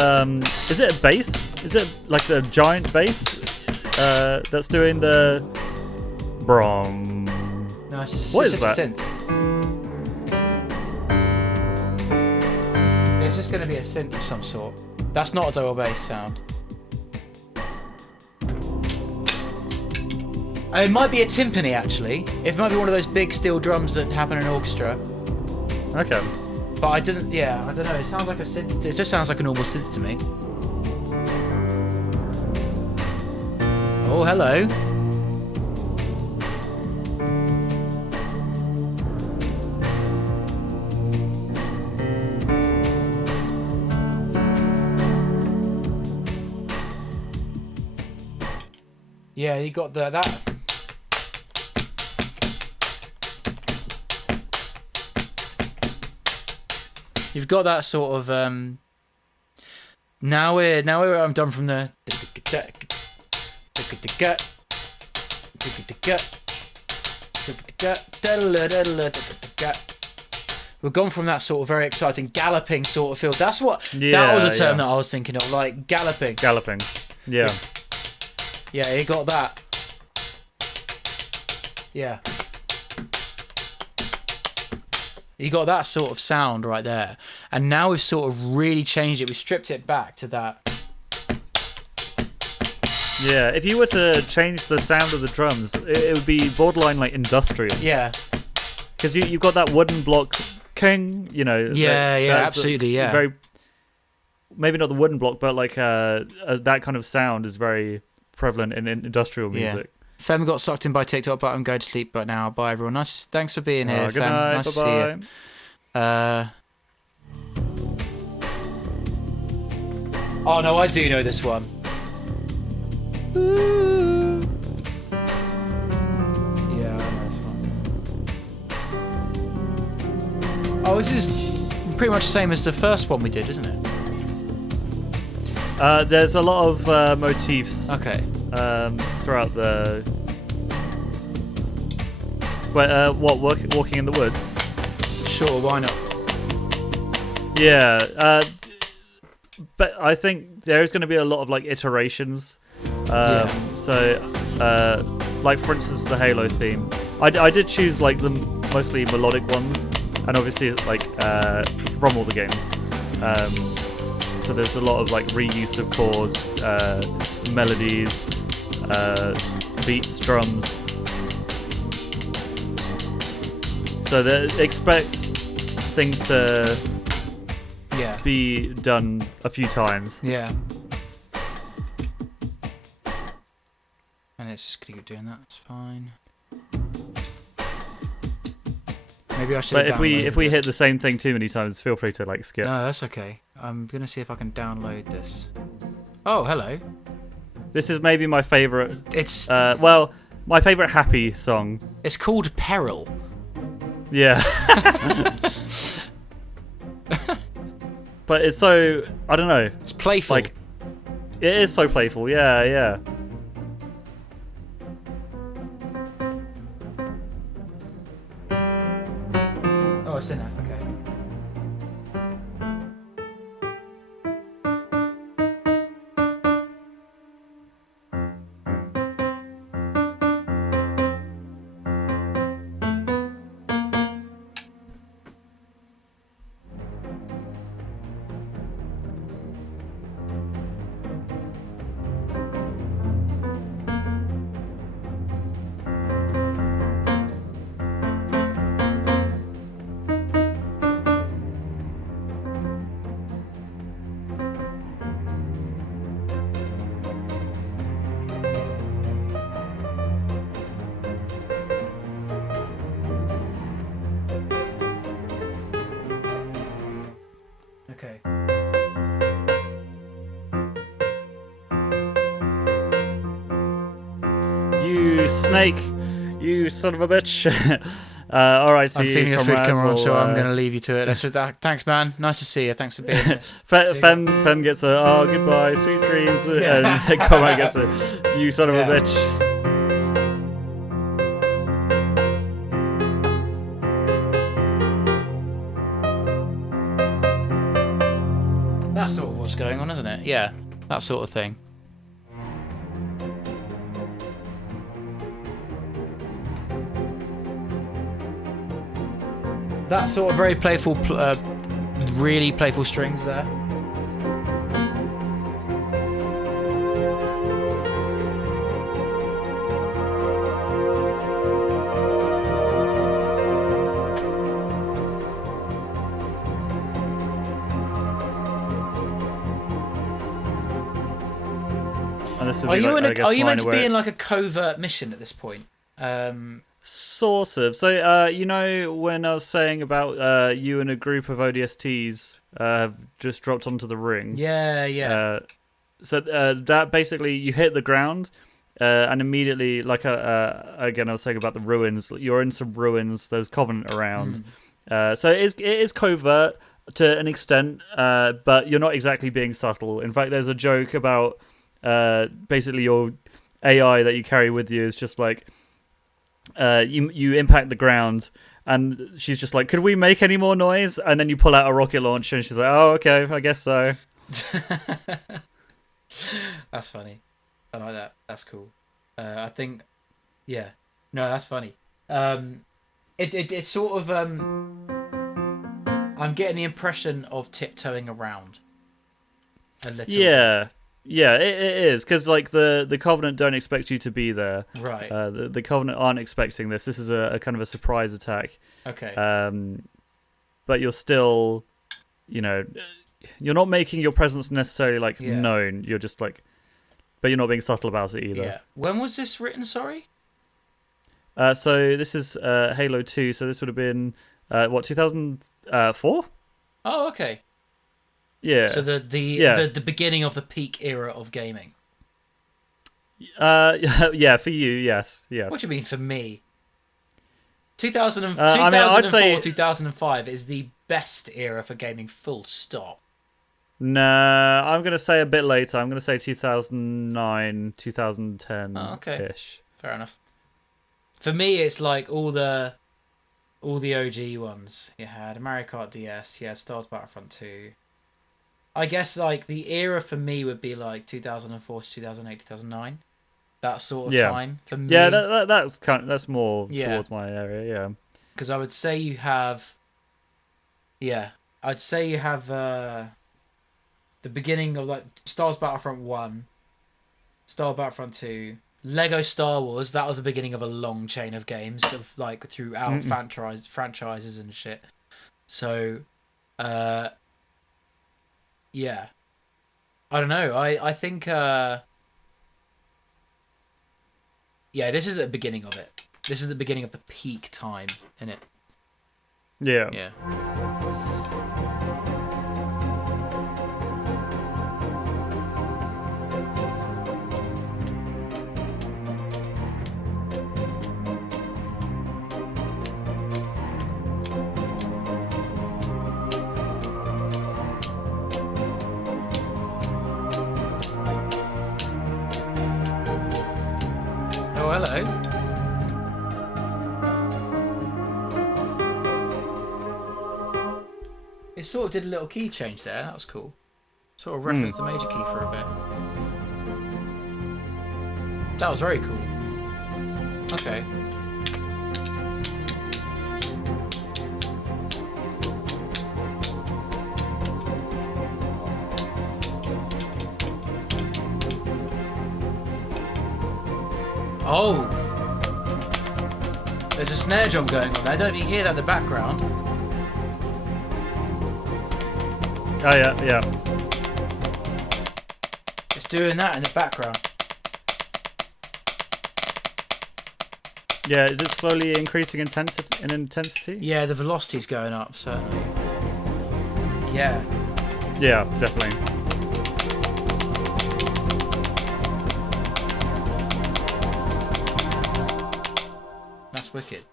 is it a bass? Is it like a giant bass that's doing the brom? No, it's just, What it's is just that? a synth. It's just going to be a synth of some sort. That's not a double bass sound. It might be a timpani, actually. It might be one of those big steel drums that happen in an orchestra. Okay. But I don't know. It sounds like a synth. It just sounds like a normal synth to me. Oh, hello. Yeah, you got that. You've got that sort of now I'm done from the we've gone from that sort of very exciting galloping sort of feel. That was a term that I was thinking of, like galloping. Yeah. Yeah, you got that. Yeah. You got that sort of sound right there. And now we've sort of really changed it. We've stripped it back to that. Yeah, if you were to change the sound of the drums, it would be borderline like industrial. Yeah. Because you've got that wooden block king, you know. Yeah, absolutely, yeah. Very, maybe not the wooden block, but like that kind of sound is very prevalent in industrial music. Fem got sucked in by TikTok, but I'm going to sleep. But now, bye everyone. Thanks for being here, Good Fem. night, Nice bye-bye. to see you. Oh no, I do know this one. Ooh. Yeah, I know this one. Oh, this is pretty much the same as the first one we did, isn't it? There's a lot of motifs. Okay. Throughout the walking in the woods. Sure, why not? Yeah, but I think there's going to be a lot of like iterations. So, like for instance, the Halo theme. I did choose like the mostly melodic ones, and obviously like from all the games. So there's a lot of like reuse of chords, melodies, beats, drums. So that expects things to be done a few times. Yeah. And it's just gonna keep doing that. It's fine. Maybe I should. But if we hit the same thing too many times, feel free to like skip. No, that's okay. I'm gonna see if I can download this. Oh, hello. This is maybe my favorite. It's my favorite happy song. It's called Peril. Yeah. But it's so, I don't know. It's playful. Like, it is so playful. Yeah, yeah. Oh, it's enough. Okay. Okay. You snake, you son of a bitch. Alright, I'm feeling a food comrade. on, so I'm going to leave you to it. Thanks, man. Nice to see you. Thanks for being here. Fem gets a goodbye, sweet dreams, and Comrade gets a you son of a bitch. That's sort of what's going on, isn't it? Yeah, that sort of thing. That sort of very playful, really playful strings there. And this would Are be you, like, are you meant to be in like a covert mission at this point? Sort of. So, you know, when I was saying about you and a group of ODSTs have just dropped onto the ring. Yeah, yeah. So that basically you hit the ground, and immediately, like again, I was saying about the ruins. You're in some ruins. There's Covenant around. So it is covert to an extent, but you're not exactly being subtle. In fact, there's a joke about basically your AI that you carry with you is just like. You impact the ground, and she's just like, "Could we make any more noise?" And then you pull out a rocket launcher, and she's like, "Oh, okay, I guess so." That's funny. I like that. That's cool. I think, yeah, no, that's funny. It's sort of I'm getting the impression of tiptoeing around a little. Yeah, it is, because like the Covenant don't expect you to be there. Right. The Covenant aren't expecting this. This is a kind of a surprise attack. Okay. But you're still, you know, you're not making your presence necessarily like known. You're just like, but you're not being subtle about it either. Yeah. When was this written? Sorry. So this is Halo 2. So this would have been 2004? Oh, okay. Yeah. So the beginning of the peak era of gaming. Yeah, for you, yes. What do you mean for me? 2004, I'd say 2005 is the best era for gaming, full stop. Nah, I'm going to say a bit later. I'm going to say 2009, 2010-ish. Oh, okay. Fair enough. For me, it's like all the OG ones. You had Mario Kart DS, you had Star Wars Battlefront 2. I guess like the era for me would be like 2004 to 2008, 2009. That sort of time for me. Yeah, that's more towards my area. Yeah, because I would say you have. Yeah, I'd say you have the beginning of like Star Wars Battlefront 1, Star Wars Battlefront 2, Lego Star Wars, that was the beginning of a long chain of games of like throughout franchises and shit. So, yeah. I don't know. I think, yeah, this is the beginning of it. This is the beginning of the peak time, isn't it? Yeah. Yeah. Oh, hello. It sort of did a little key change there. That was cool. Sort of referenced the major key for a bit. That was very cool. Okay. Oh! There's a snare drum going on there. I don't know if you hear that in the background. Oh yeah, yeah. It's doing that in the background. Yeah, is it slowly increasing intensity? Yeah, the velocity's going up, certainly. Yeah. Yeah, definitely. That's wicked.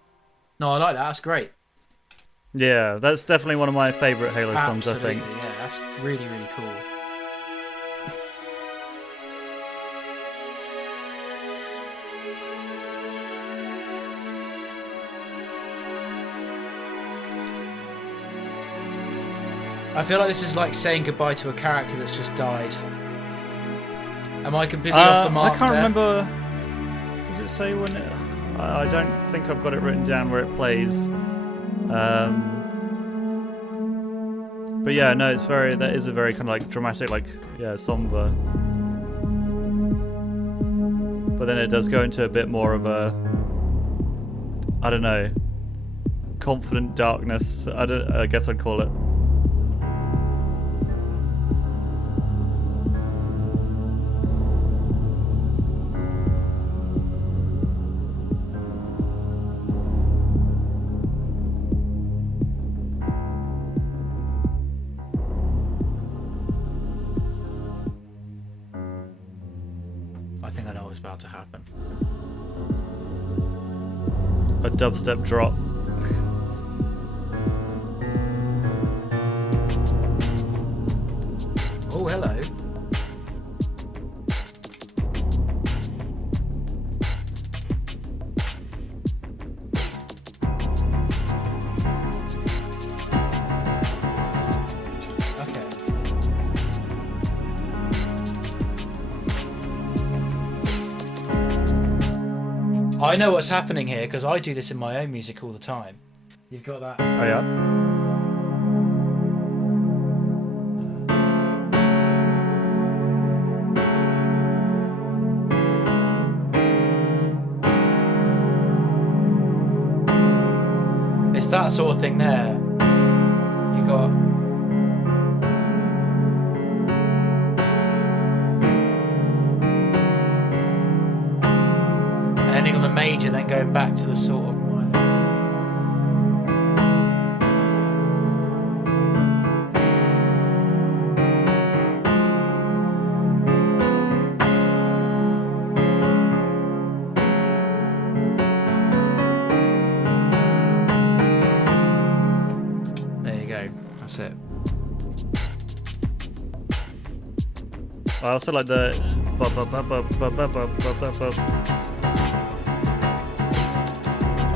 No, I like that. That's great. Yeah, that's definitely one of my favourite Halo songs, I Absolutely, think. yeah. That's really, really cool. I feel like this is like saying goodbye to a character that's just died. Am I completely off the mark I can't there? remember. Does it say when it... I don't think I've got it written down where it plays. But yeah, no, it's very... That is a very kind of like dramatic, like, yeah, somber. But then it does go into a bit more of a... I don't know. Confident darkness. I guess I'd call it. I think I know what's about to happen. A dubstep drop. Oh, hello. I know what's happening here because I do this in my own music all the time. You've got that. Oh yeah? It's that sort of thing there. You got... ending on the major, then going back to the sort of minor. There you go. That's it. I also like the...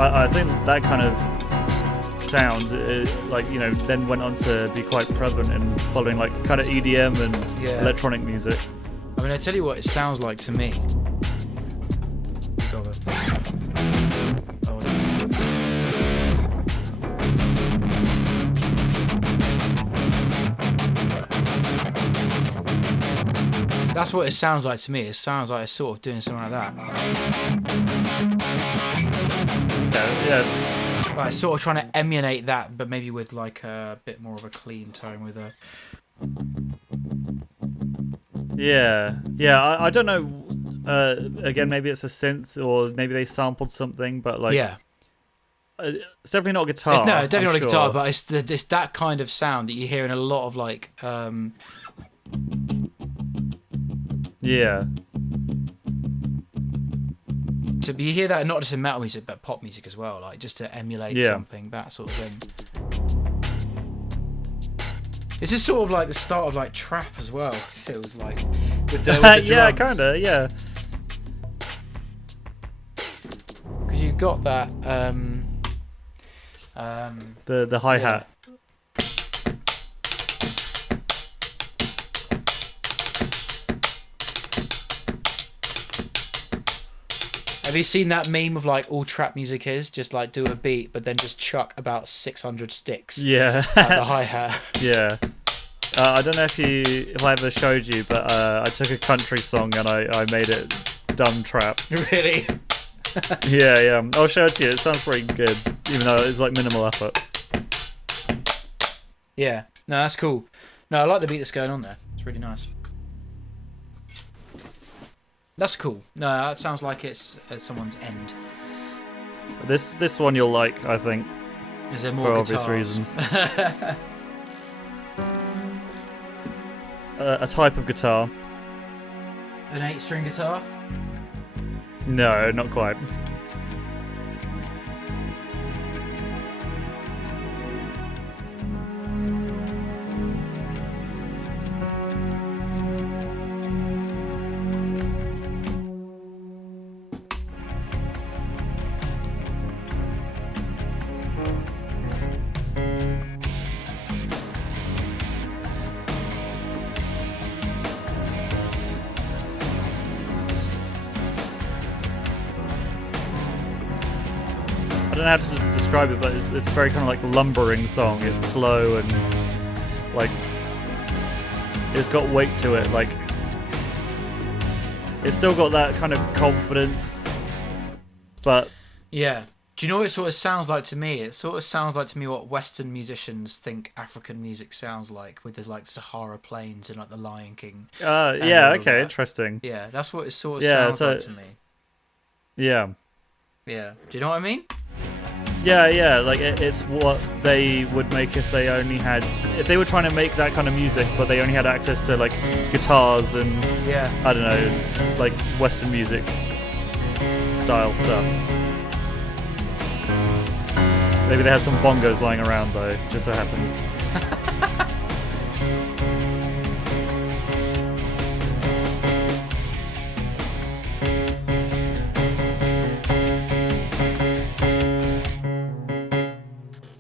I think that kind of sound, like, you know, then went on to be quite prevalent in following like kind of EDM and electronic music. I mean, I tell you what it sounds like to me. That's what it sounds like to me. It sounds like it's sort of doing something like that. Yeah. Like sort of trying to emulate that, but maybe with like a bit more of a clean tone with a. Yeah. I don't know. Again, maybe it's a synth, or maybe they sampled something, but like, Yeah. It's definitely not a guitar. It's, no, definitely I'm not a sure. guitar, but it's that kind of sound that you hear in a lot of like. Yeah. So you hear that not just in metal music, but pop music as well, like just to emulate something, that sort of thing. This is sort of like the start of like trap as well. It feels like with the yeah, drums. kinda, yeah. Because you've got that The hi-hat. Have you seen that meme of like all trap music is just like do a beat, but then just chuck about 600 sticks? Yeah. At the hi hat. Yeah. I don't know if I ever showed you, but I took a country song and I made it dumb trap. Really? Yeah. I'll show it to you. It sounds pretty good, even though it's like minimal effort. Yeah. No, that's cool. No, I like the beat that's going on there. It's really nice. That's cool. No, that sounds like it's at someone's end. This one you'll like, I think. Is there more for guitars? obvious reasons. A type of guitar. An 8-string guitar? No, not quite. I don't know how to describe it, but it's a very kind of like lumbering song. It's slow and like it's got weight to it. Like it's still got that kind of confidence, but Yeah. Do you know what it sort of sounds like to me? It sort of sounds like to me what Western musicians think African music sounds like, with the like Sahara Plains and like the Lion King. yeah, okay, interesting. Yeah, that's what it sort of sounds like to me. Yeah. Yeah. Do you know what I mean? Yeah, like it's what they would make if they were trying to make that kind of music, but they only had access to like guitars and I don't know, like Western music style stuff. Maybe they had some bongos lying around though, just so happens.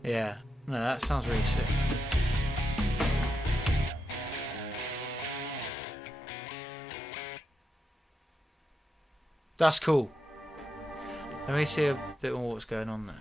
Yeah. No, that sounds really sick. That's cool. Let me see a bit more what's going on there.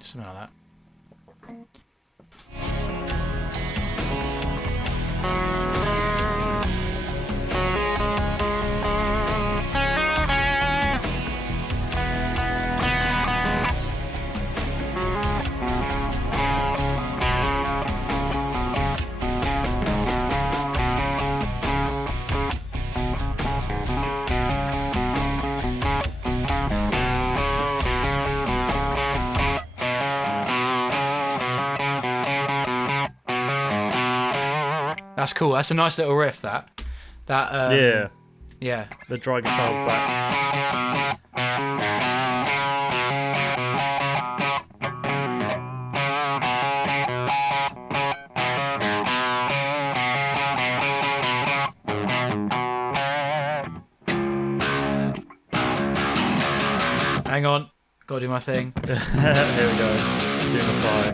Something like that. That's cool. That's a nice little riff. That. Yeah. The dry guitar's back. Hang on. Gotta do my thing. Here we go. Doing the fly.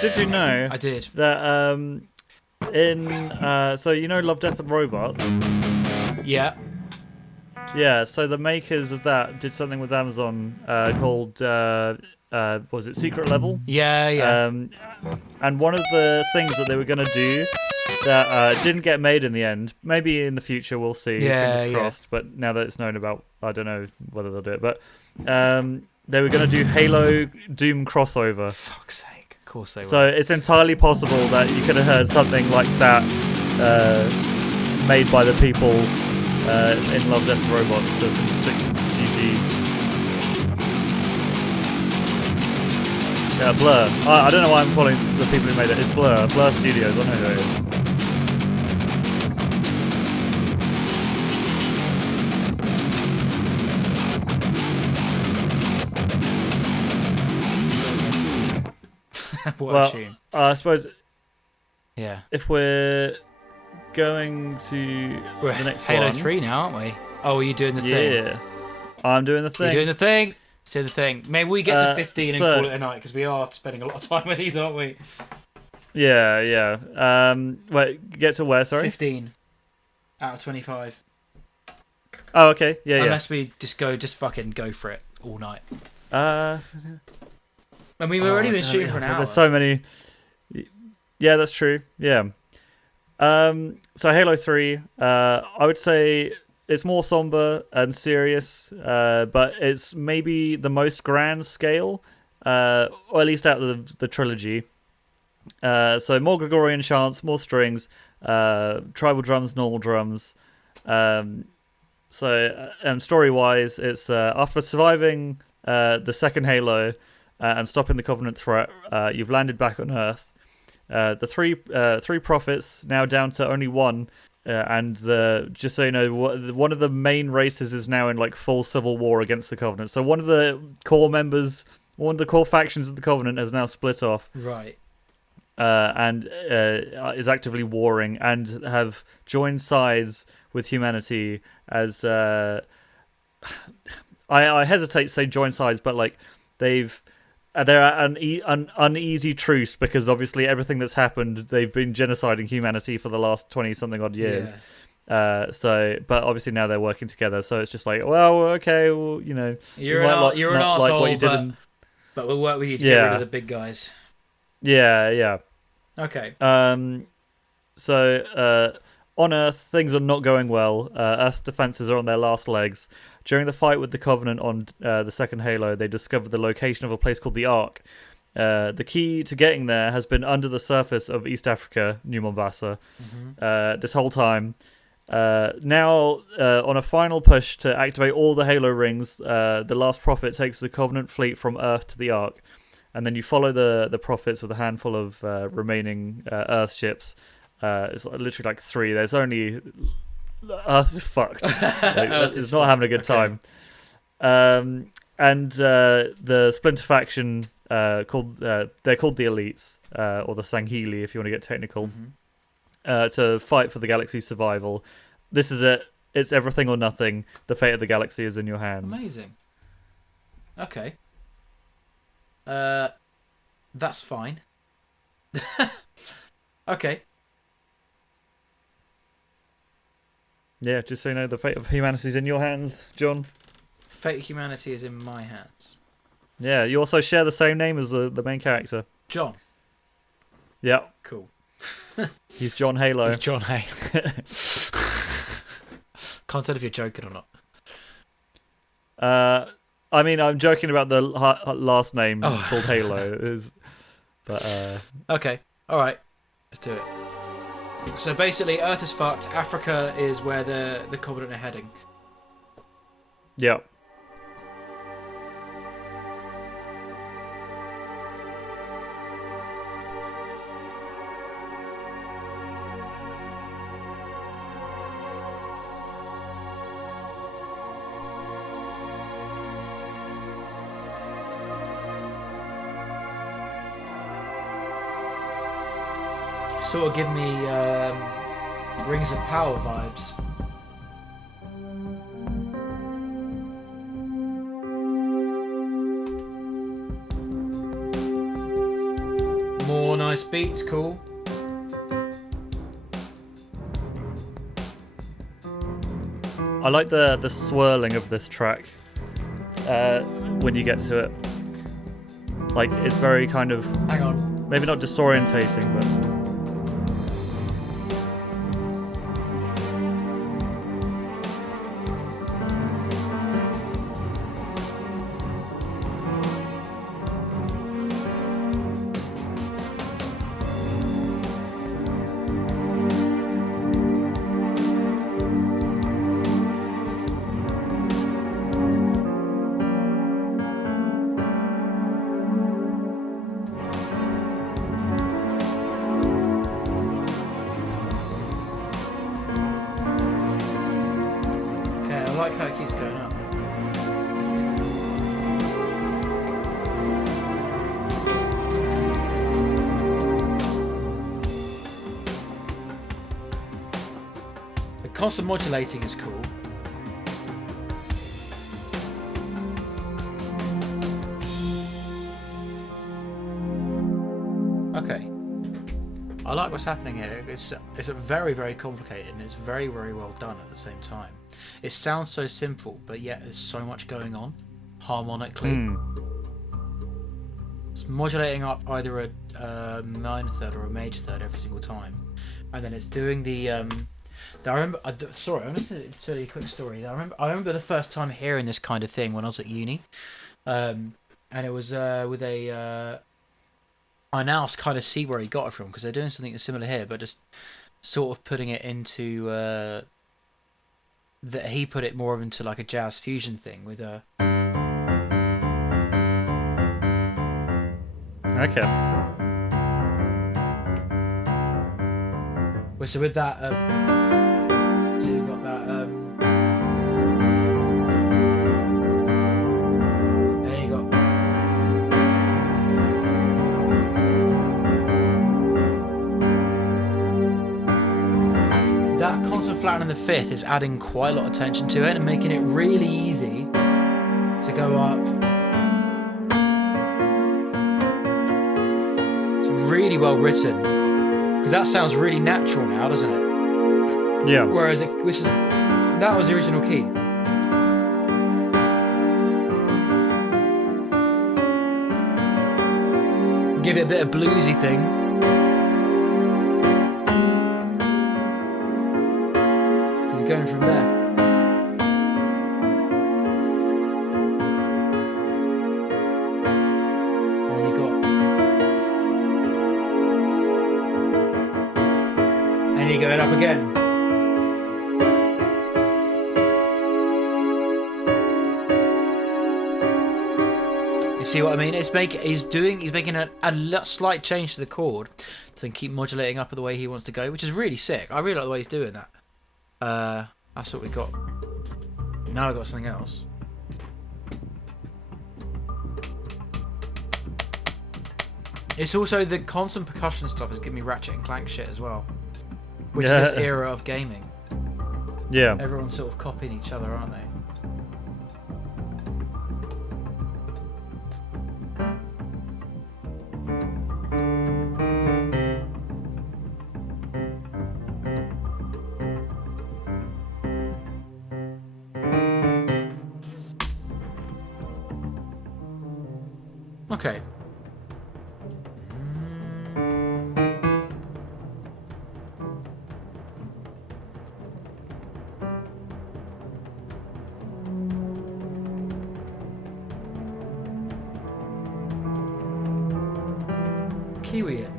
Did you know? I did. That so you know Love, Death and Robots? Yeah. Yeah, so the makers of that did something with Amazon called was it Secret Level? Yeah. And one of the things that they were going to do that didn't get made in the end, maybe in the future we'll see, fingers crossed, but now that it's known about, I don't know whether they'll do it, but they were going to do Halo Doom crossover. Fuck's sake. Of course they will. So it's entirely possible that you could have heard something like that made by the people in Love, Death and Robots to some sick GG. Yeah, Blur. I don't know why I'm calling the people who made it. It's Blur. Blur Studios. I know who it is. What a tune. I suppose Yeah. if we're going to We're the next Halo one, 3 now, aren't we? Oh, are you doing the thing? Yeah, I'm doing the thing. You're doing the thing. Do the thing. Maybe we get to 15 and call it a night because we are spending a lot of time with these, aren't we? Yeah. Wait, get to where? Sorry. 15 out of 25. Oh, okay. Yeah. Unless we just fucking go for it all night. I mean, we've already been shooting for an hour. There's so many. Yeah, that's true. Yeah. So Halo 3, I would say it's more somber and serious, but it's maybe the most grand scale, or at least out of the trilogy. So more Gregorian chants, more strings, tribal drums, normal drums. And story-wise, it's after surviving the second Halo and stopping the Covenant threat, you've landed back on Earth. The three prophets now down to only one, and just so you know, one of the main races is now in like full civil war against the Covenant. So one of the core factions of the Covenant has now split off, right? And is actively warring and have joined sides with humanity as I hesitate to say join sides, but like they're at an uneasy truce because obviously everything that's happened, they've been genociding humanity for the last 20-something odd years. Yeah. But obviously now they're working together, so it's just like, well, okay, well, you know, you're an arsehole, like what you did but we'll work with you to get rid of the big guys. Yeah. Okay. So on Earth, things are not going well. Earth's defenses are on their last legs. During the fight with the Covenant on the second Halo, they discovered the location of a place called the Ark. The key to getting there has been under the surface of East Africa, New Mombasa, this whole time. Now, on a final push to activate all the Halo rings, the last prophet takes the Covenant fleet from Earth to the Ark. And then you follow the prophets with a handful of remaining Earth ships. It's literally like 3. There's only... Earth is fucked. It's not having a good time. And the splinter faction they're called the Elites, or the Sanghili if you want to get technical, to fight for the galaxy's survival. This is it. It's everything or nothing. The fate of the galaxy is in your hands. Amazing. Okay. That's fine. Okay. Yeah, just so you know, the fate of humanity is in your hands, John. Fate of humanity is in my hands. Yeah, you also share the same name as the main character. John. Yeah. Cool. He's John Halo. He's John Halo. Can't tell if you're joking or not. I mean, I'm joking about the last name called Halo. Okay, alright. Let's do it. So basically, Earth is fucked. Africa is where the Covenant are heading. Yeah. Sort of give me Rings of Power vibes. More nice beats, cool. I like the swirling of this track when you get to it. Like, it's very kind of... Hang on. Maybe not disorientating, but... Okay, I like how it keeps going up. The constant modulating is cool. Okay. I like what's happening here. It's very, very complicated and it's very, very well done at the same time. It sounds so simple, but yet there's so much going on harmonically. It's modulating up either a minor third or a major third every single time, and then it's doing the. I remember. Sorry, I'm going to tell you a quick story. I remember the first time hearing this kind of thing when I was at uni, and it was with a. I now kind of see where he got it from because they're doing something similar here, but just sort of putting it into that he put it more into like a jazz fusion thing with a. Okay. Well, so with that, so you've got that. There you go. That constant flat in the fifth is adding quite a lot of tension to it and making it really easy to go up. It's really well written because that sounds really natural now, doesn't it? Yeah. Whereas that was the original key. Give it a bit of bluesy thing. Going from there. And then you got. And you go it up again. You see what I mean? He's making a slight change to the chord to then keep modulating up the way he wants to go, which is really sick. I really like the way he's doing that. That's what we got. Now I've got something else. It's also the constant percussion stuff is giving me Ratchet and Clank shit as well. Which is this era of gaming. Yeah. Everyone's sort of copying each other, aren't they? Okay. Kiwi it.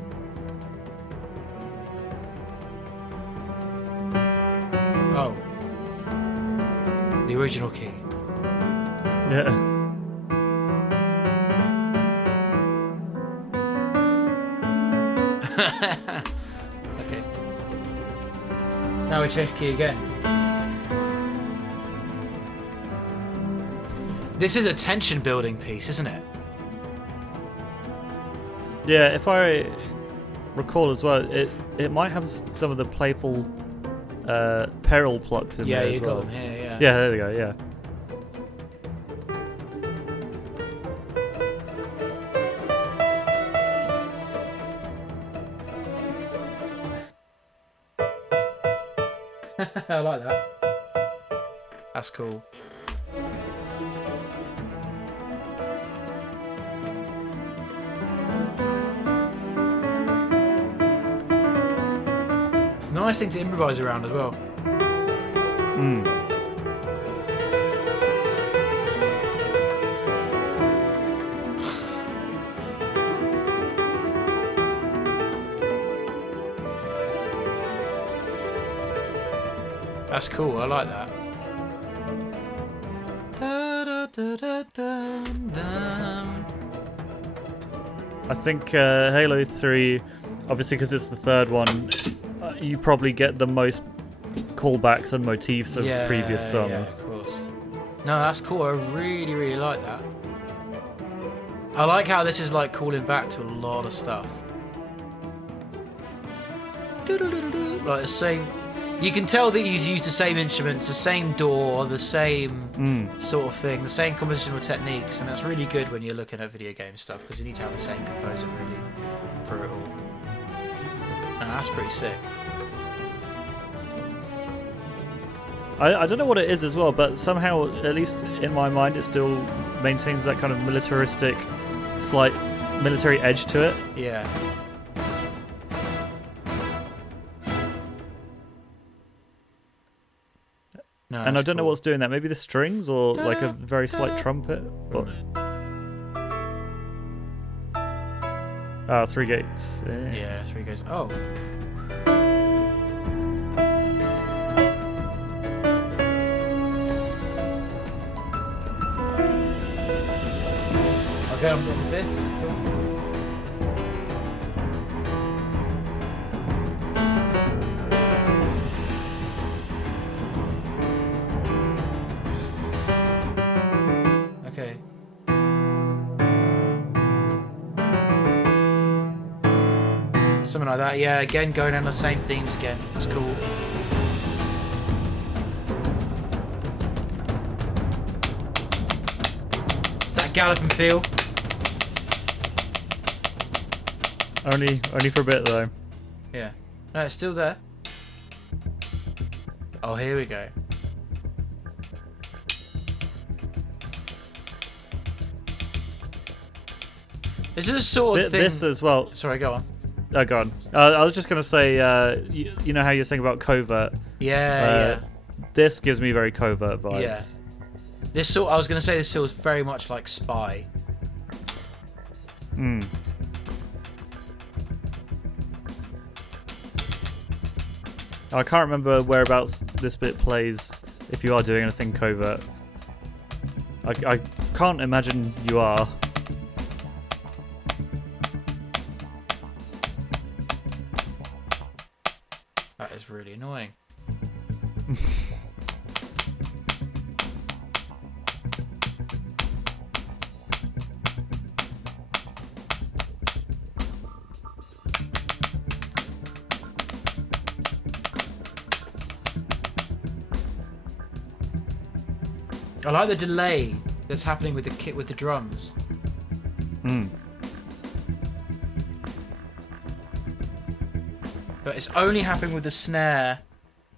Oh. The original key. Yeah. Okay. Now we change key again. This is a tension building piece, isn't it? Yeah, if I recall as well, it might have some of the playful peril plucks in Yeah, there you as got well. them here. Yeah. Yeah, there we go. Yeah. I like that. That's cool. It's a nice thing to improvise around as well. That's cool, I like that. I think Halo 3, obviously because it's the third one, you probably get the most callbacks and motifs of previous songs. Yeah, of course. No, that's cool. I really, really like that. I like how this is like calling back to a lot of stuff. Like the same. You can tell that he's used the same instruments, the same door, the same sort of thing, the same compositional techniques, and that's really good when you're looking at video game stuff because you need to have the same composer really for it all. And that's pretty sick. I don't know what it is as well, but somehow, at least in my mind, it still maintains that kind of militaristic, slight military edge to it. Yeah. No, And I don't know cool. what's doing that. Maybe the strings or like a very slight trumpet. Or... Oh, 3 gates. Yeah, 3 goes. Oh. Okay, I'm done with this. Okay. Something like that, yeah, again, going on the same themes again. That's cool. It's that galloping feel. Only for a bit though. Yeah. No, it's still there. Oh, here we go. This is a sort of thing. This as well. Sorry, go on. Oh, go on. I was just going to say, you know how you're saying about covert? Yeah, This gives me very covert vibes. yeah. This sort. I was going to say this feels very much like Spy. I can't remember whereabouts this bit plays if you are doing anything covert. I can't imagine you are. That is really annoying. I like the delay that's happening with the kit with the drums. But it's only happening with the snare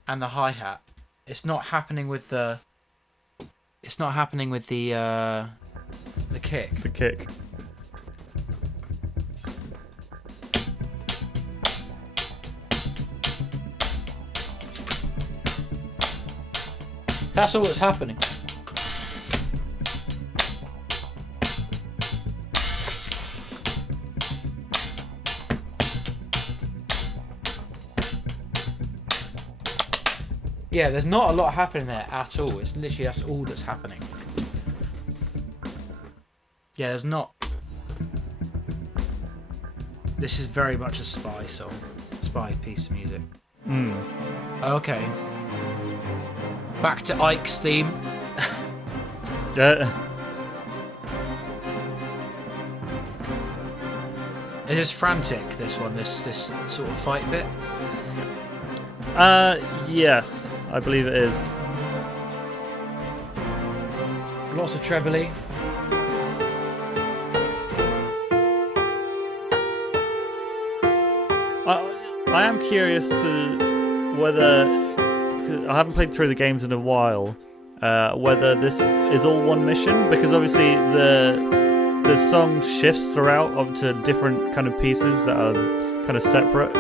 and the hi-hat. It's not happening with the. It's not happening with the kick. The kick. That's all that's happening. Yeah, there's not a lot happening there at all. It's literally that's all that's happening. Yeah, there's not. This is very much a Spy song, Spy piece of music. Okay. Back to Ike's theme. Yeah. It is frantic, this one, this sort of fight bit. Yes, I believe it is. Lots of trebly. I am curious to whether, 'cause I haven't played through the games in a while, whether this is all one mission, because obviously the song shifts throughout up to different kind of pieces that are kind of separate.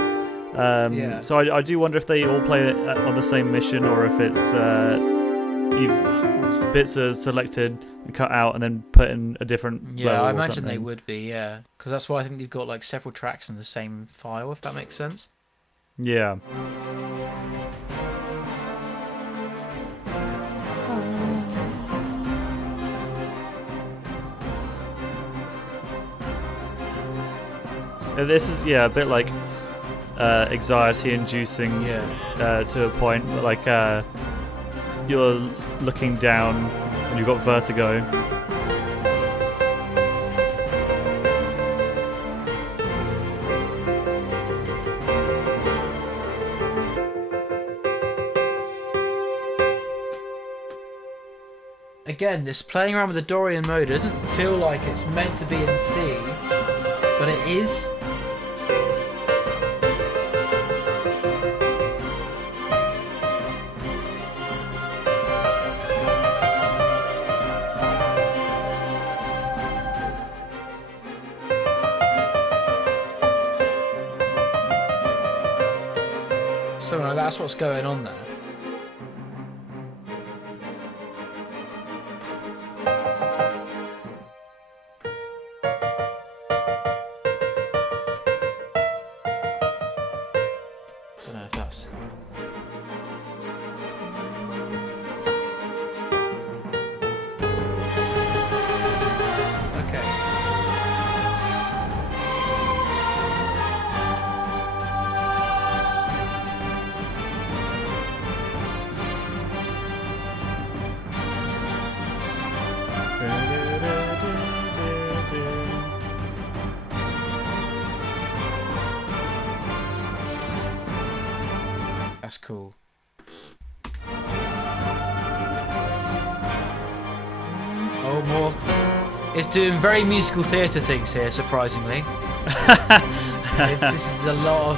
So I do wonder if they all play it on the same mission, or if it's bits are selected and cut out and then put in a different level I or imagine something. they would be, yeah. Because that's why I think you've got like several tracks in the same file, if that makes sense. Yeah. This is a bit like anxiety-inducing to a point. Like you're looking down and you've got vertigo. Again, this playing around with the Dorian mode doesn't feel like it's meant to be in C, but it is. So that's what's going on there. I don't know if that's... Okay. That's cool. Oh, more. It's doing very musical theatre things here, surprisingly. This is a lot of...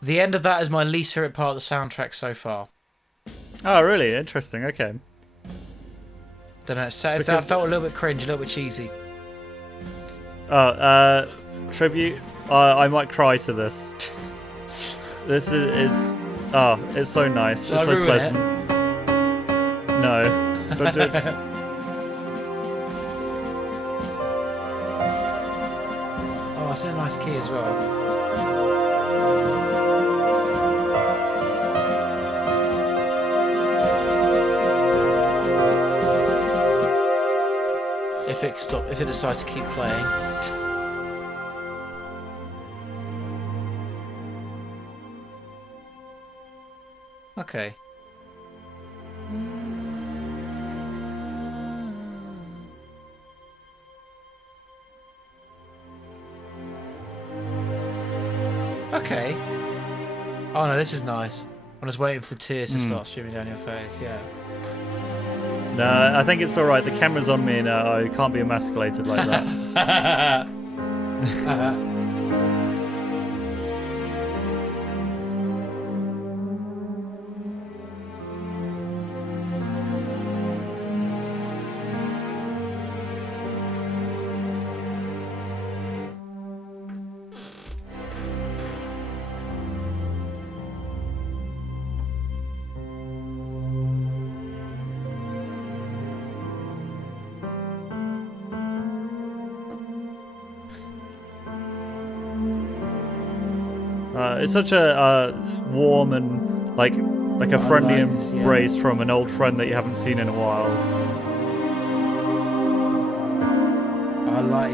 The end of that is my least favourite part of the soundtrack so far. Oh, really? Interesting. Okay. Don't know. So that felt a little bit cringe, a little bit cheesy. Tribute. I might cry to this. This is it's so nice. Shall it's I so ruin pleasant. No, don't do it. Oh, it's in a nice key as well. If it decides to keep playing. Okay. Okay. Oh no, this is nice. I'm just waiting for the tears to start streaming down your face, yeah. No, I think it's alright. The camera's on me now. I can't be emasculated like that. It's such a warm and like a friendly embrace from an old friend that you haven't seen in a while.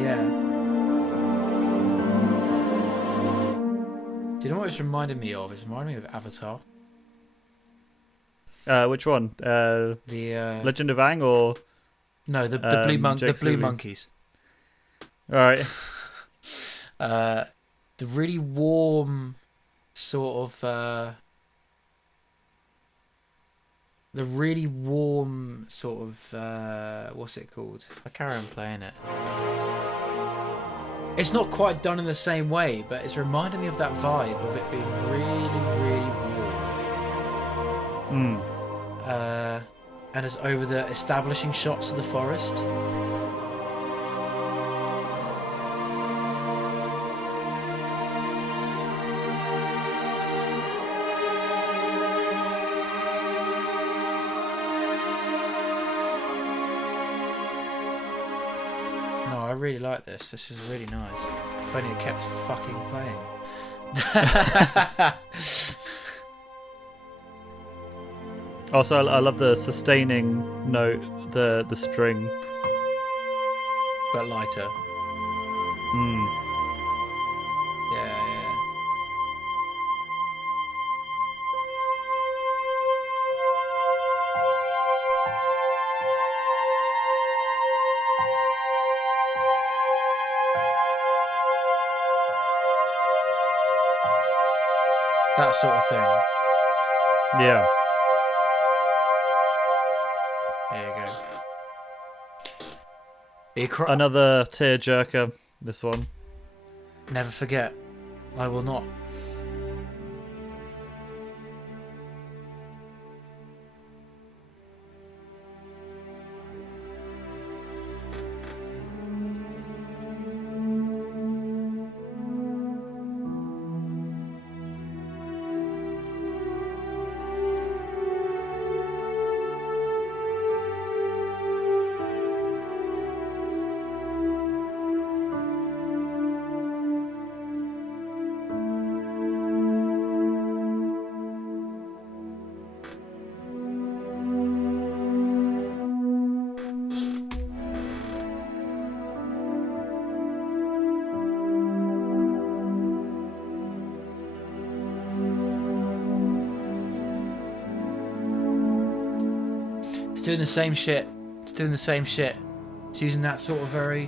Yeah. Do you know what it's reminded me of? It's reminded me of Avatar. Which one? The Legend of Aang or no, the Jake blue Sully? monkeys. All right. The really warm sort of what's it called? I carry on playing it. It's not quite done in the same way, but it's reminding me of that vibe of it being really, really warm. And it's over the establishing shots of the forest. No, I really like this. This is really nice. If only it kept fucking playing. Also, I love the sustaining note, the string. But lighter. Yeah. That sort of thing. Yeah. There you go. Another tearjerker, this one. Never forget. I will not. It's doing the same shit. It's using that sort of very...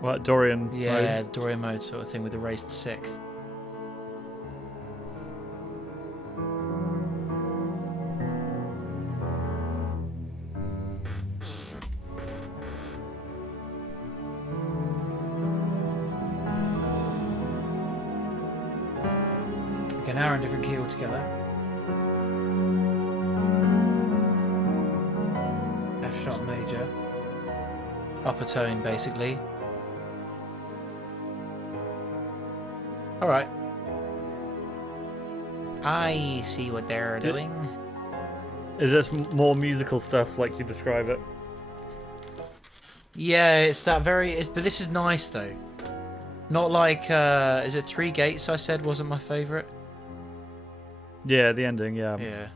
What, Dorian? Yeah, mode? Dorian mode sort of thing with the raised sixth. Okay, now we're in different key altogether. F sharp major. Upper tone, basically. Alright. I see what they're doing. Is this more musical stuff like you describe it? Yeah, it's that very... but this is nice, though. Not like... is it Three Gates I said wasn't my favourite? Yeah, the ending, yeah. Yeah.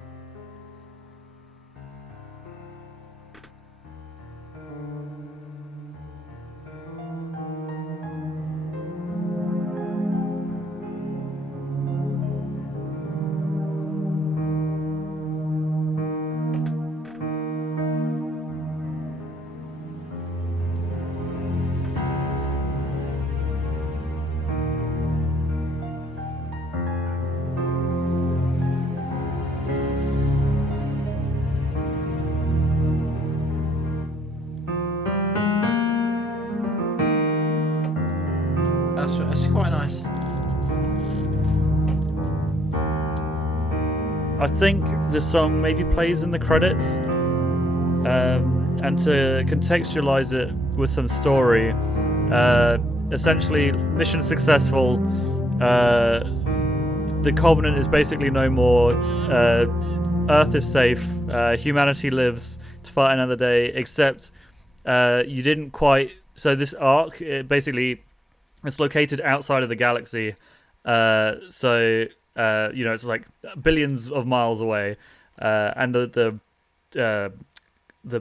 That's quite nice. I think this song maybe plays in the credits. And to contextualize it with some story, essentially, mission successful. The Covenant is basically no more. Earth is safe. Humanity lives to fight another day. Except you didn't quite. So this arc, it's located outside of the galaxy. It's like billions of miles away, and the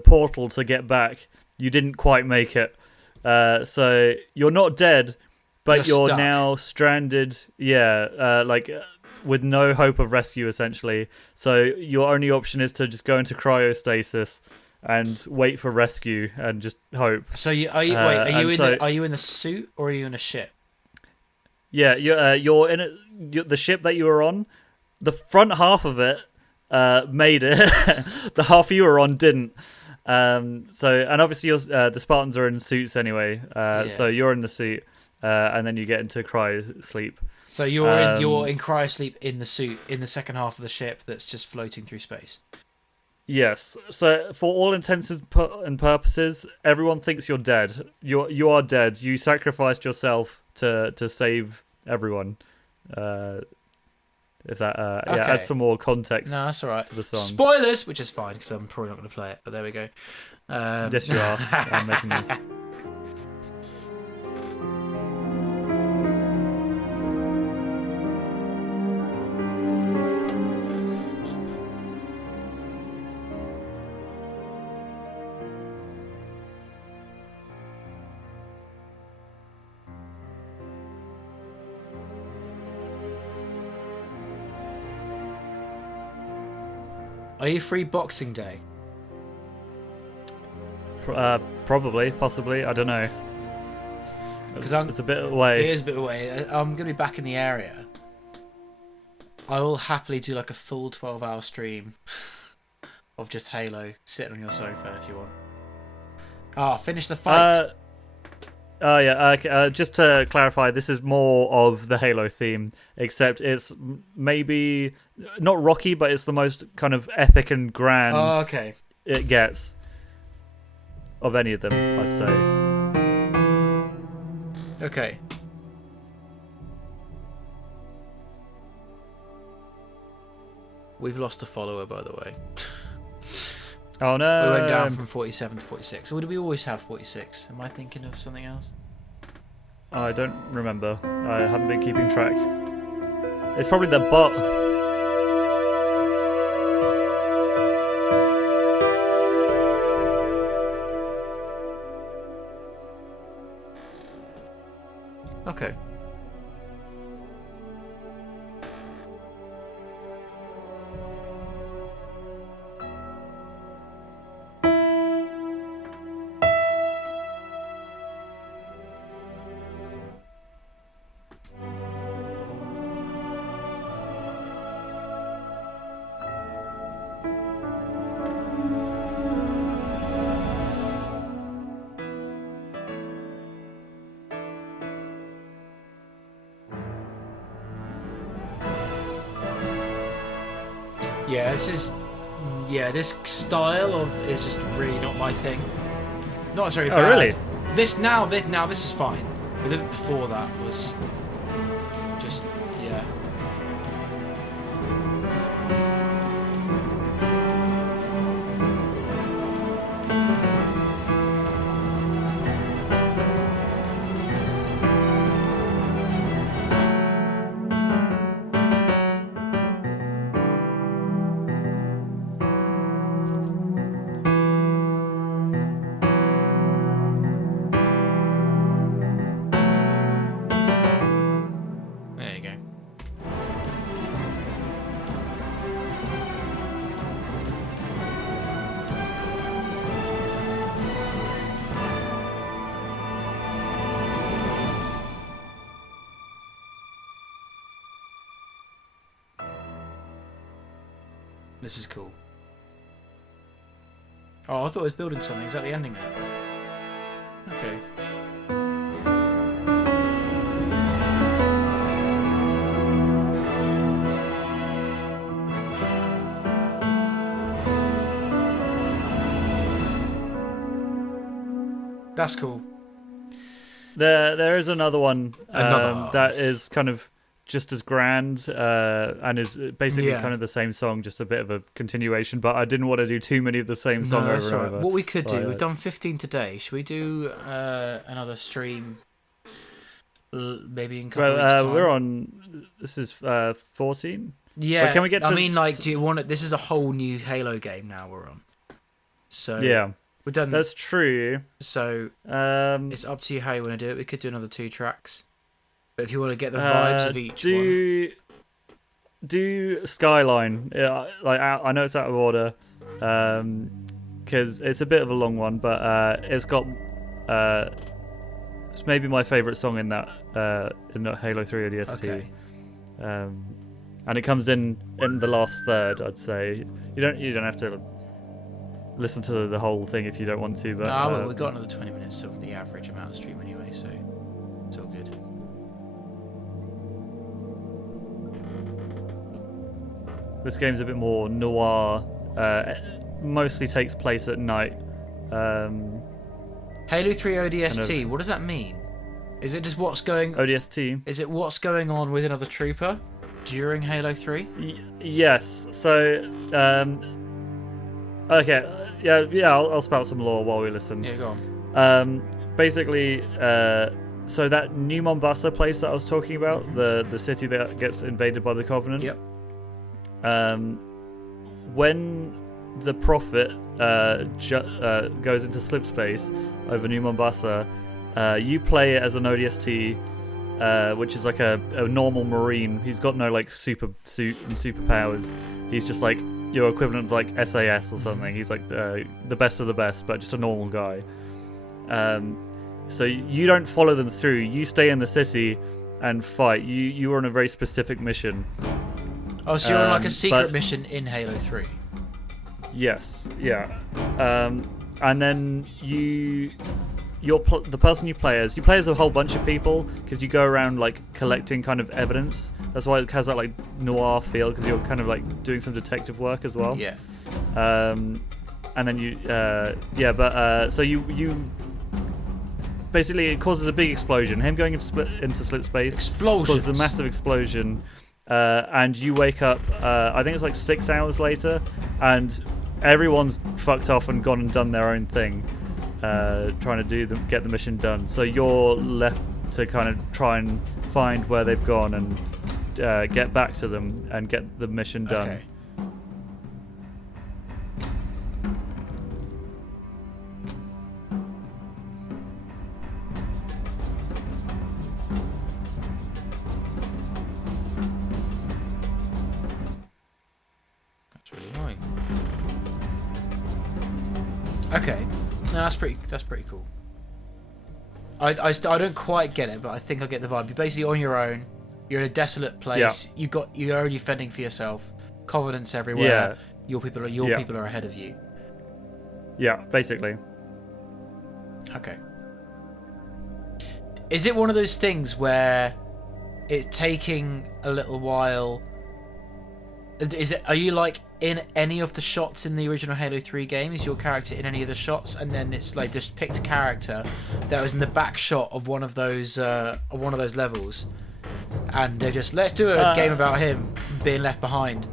portal to get back, you didn't quite make it. So you're not dead, but you're stuck. now stranded. Yeah, with no hope of rescue, essentially. So your only option is to just go into cryostasis and wait for rescue and just hope. So are you in the suit or are you in a ship? Yeah, you're in the ship that you were on. The front half of it made it. The half you were on didn't. And obviously the Spartans are in suits anyway. So you're in the suit, and then you get into cryo sleep. So you're in cryo sleep in the suit in the second half of the ship that's just floating through space. Yes. So for all intents and purposes, everyone thinks you're dead. You are dead. You sacrificed yourself to save everyone. If that adds some more context. No, that's all right. To the song. Spoilers, which is fine because I'm probably not going to play it. But there we go. Yes, you are. I'm making you. Are you free Boxing Day? Probably, possibly. I don't know. Because it's a bit away. It is a bit away. I'm going to be back in the area. I will happily do like a full 12-hour stream of just Halo, sitting on your sofa if you want. Finish the fight. Just to clarify, this is more of the Halo theme, except it's maybe not Rocky, but it's the most kind of epic and grand it gets of any of them, I'd say. Okay. We've lost a follower, by the way. Oh no! We went down from 47 to 46. Or did we always have 46? Am I thinking of something else? I don't remember. I haven't been keeping track. It's probably the bot. Okay. This style is just really not my thing. Not necessarily bad. Oh, really? This is fine. But before that was just yeah. This is cool. Oh, I thought it was building something. Is that the ending now? Okay. That's cool. There is another one that is kind of just as grand and is basically kind of the same song, just a bit of a continuation. But I didn't want to do too many of the same song over and over. What we could do, we've done 15 today. Should we do another stream? Maybe in a couple of weeks' time. We're on. This is 14. Yeah. Wait, can we get? I mean, like, do you want it? This is a whole new Halo game now we're on. So yeah, we're done. That's true. So it's up to you how you want to do it. We could do another 2 tracks. But if you want to get the vibes of each one. do Skyline. I know it's out of order, because it's a bit of a long one, but it's got it's maybe my favourite song in that Halo 3 ODST. Okay. And it comes in the last third, I'd say. You don't have to listen to the whole thing if you don't want to. But well, we've got another 20 minutes of the average amount of stream anyway, so it's all good. This game's a bit more noir. Mostly takes place at night. Halo 3 ODST, what does that mean? Is it just what's going... ODST? Is it what's going on with another trooper during Halo 3? Yes. So, okay. Yeah. I'll spout some lore while we listen. Yeah, go on. Basically, so that New Mombasa place that I was talking about, the city that gets invaded by the Covenant. Yep. When the Prophet goes into slip space over New Mombasa, you play it as an ODST, which is like a normal Marine. He's got no like super suit and superpowers. He's just like your equivalent of like SAS or something. He's like the best of the best, but just a normal guy. So you don't follow them through. You stay in the city and fight. You are on a very specific mission. Oh, so you're on like a secret mission in Halo 3? Yes, yeah. And then the person you play as a whole bunch of people, because you go around like collecting kind of evidence. That's why it has that like noir feel, because you're kind of like doing some detective work as well. Yeah. And then so you basically, it causes a big explosion. Him going into split space causes a massive explosion. And you wake up, I think it's like 6 hours later, and everyone's fucked off and gone and done their own thing, trying to get the mission done. So you're left to kind of try and find where they've gone and get back to them and get the mission done. Okay. Okay, no, that's pretty cool. I don't quite get it, but I think I get the vibe. You're basically on your own. You're in a desolate place. Yeah. You're only fending for yourself. Covenants everywhere. Yeah. Your people are ahead of you. Yeah, basically. Okay. Is it one of those things where it's taking a little while? Are you like in any of the shots in the original Halo 3 game? Is your character in any of the shots, and then it's like just picked a character that was in the back shot of one of those levels, and they're just, let's do a game about him being left behind?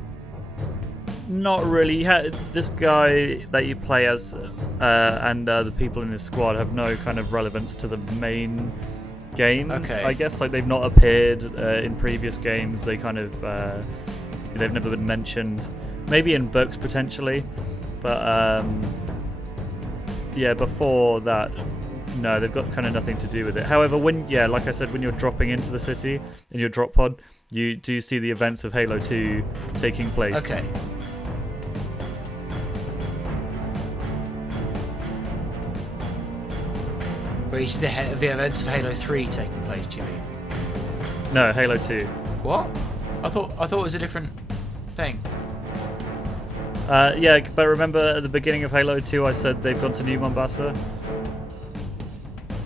Not really. You had this guy that you play as, and the people in his squad have no kind of relevance to the main game. Okay. I guess like they've not appeared in previous games. They kind of they've never been mentioned. Maybe in books potentially, but before that, no, they've got kind of nothing to do with it. However, like I said, when you're dropping into the city in your drop pod, you do see the events of Halo 2 taking place. Okay. Where you see the events of Halo 3 taking place, do you mean? No, Halo 2. What? I thought it was a different thing. Yeah, but remember at the beginning of Halo 2 I said they've gone to New Mombasa?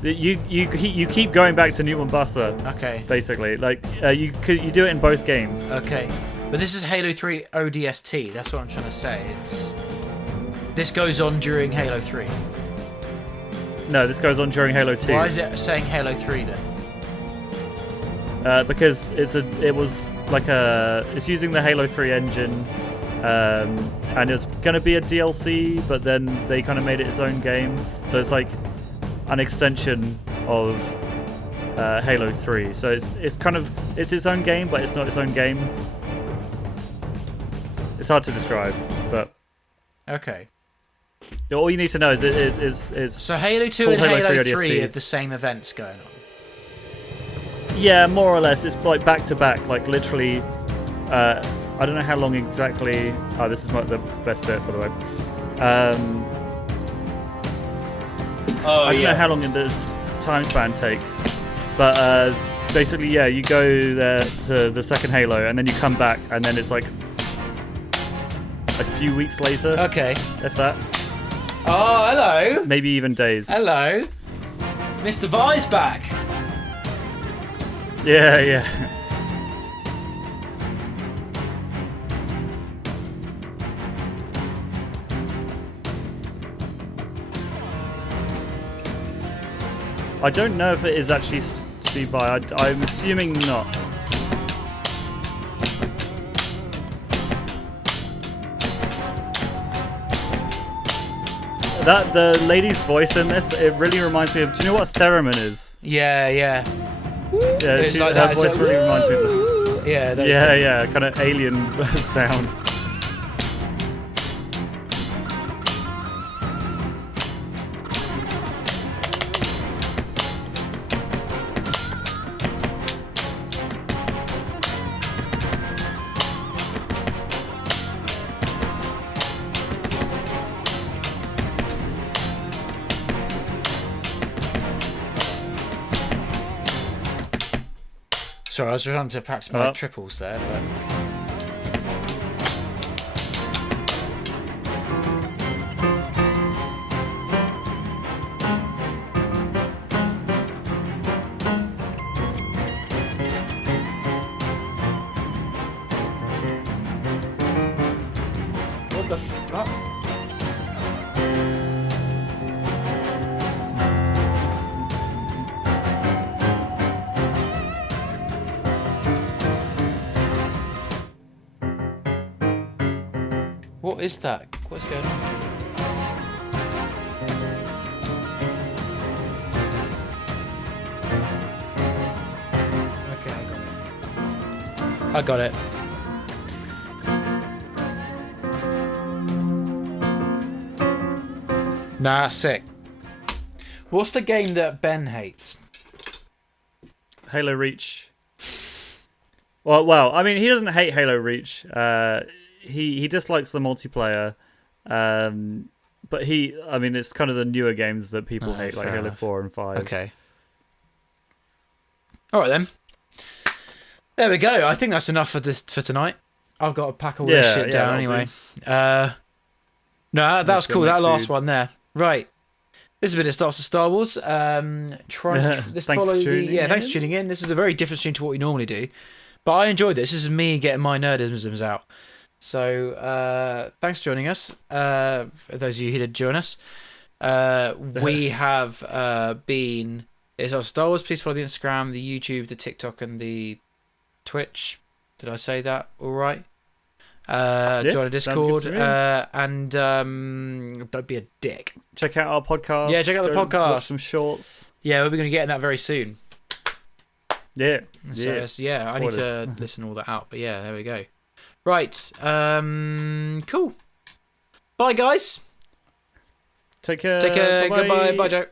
You keep going back to New Mombasa. Okay. Basically, like you do it in both games. Okay, but this is Halo 3 ODST. That's what I'm trying to say. This goes on during Halo 3. No, this goes on during Halo 2. Why is it saying Halo 3 then? Because it's using the Halo 3 engine. And it's going to be a DLC, but then they kind of made it its own game. So it's like an extension of Halo 3. So it's its own game, but it's not its own game. It's hard to describe, but okay. All you need to know is it's so Halo 2 and Halo 3 have the same events going on. Yeah, more or less. It's like back to back, like literally. I don't know how long exactly. Oh, this is the best bit, by the way. I don't know how long this time span takes, but basically, yeah, you go there to the second Halo, and then you come back, and then it's like a few weeks later. Okay. If that. Oh, hello. Maybe even days. Hello. Mr. Vi's back. Yeah, yeah. I don't know if it is actually Steve Vai. I'm assuming not. The lady's voice in this, it really reminds me of. Do you know what a theremin is? Yeah. Yeah, It's like her that. voice really reminds me of. Yeah, kind of alien sound. Sorry, I was trying to practice my triples there, but... What the fuck? What is that? What's going on? Okay, I got it. Nah, sick. What's the game that Ben hates? Halo Reach. Well, I mean, he doesn't hate Halo Reach. He dislikes the multiplayer, but I mean, it's kind of the newer games that people hate, like Halo 4 and 5. Okay. All right then. There we go. I think that's enough for tonight. I've got to pack all this shit down anyway. No, that was cool. That last one there. Right. This is a bit of Star Wars. Thanks for tuning in. This is a very different stream to what we normally do, but I enjoyed this. This is me getting my nerdisms out. So thanks for joining us. For those of you who did join us, we have been. It's our Star Wars. Please follow the Instagram, the YouTube, the TikTok, and the Twitch. Did I say that all right? Join a Discord, and don't be a dick. Check out our podcast. Yeah, check out the podcast. Watch some shorts. Yeah, we're going to get in that very soon. Yeah. So, I need to listen all that out. But yeah, there we go. Right. Cool. Bye, guys. Take care. Take care. Bye-bye. Goodbye. Bye, Joe.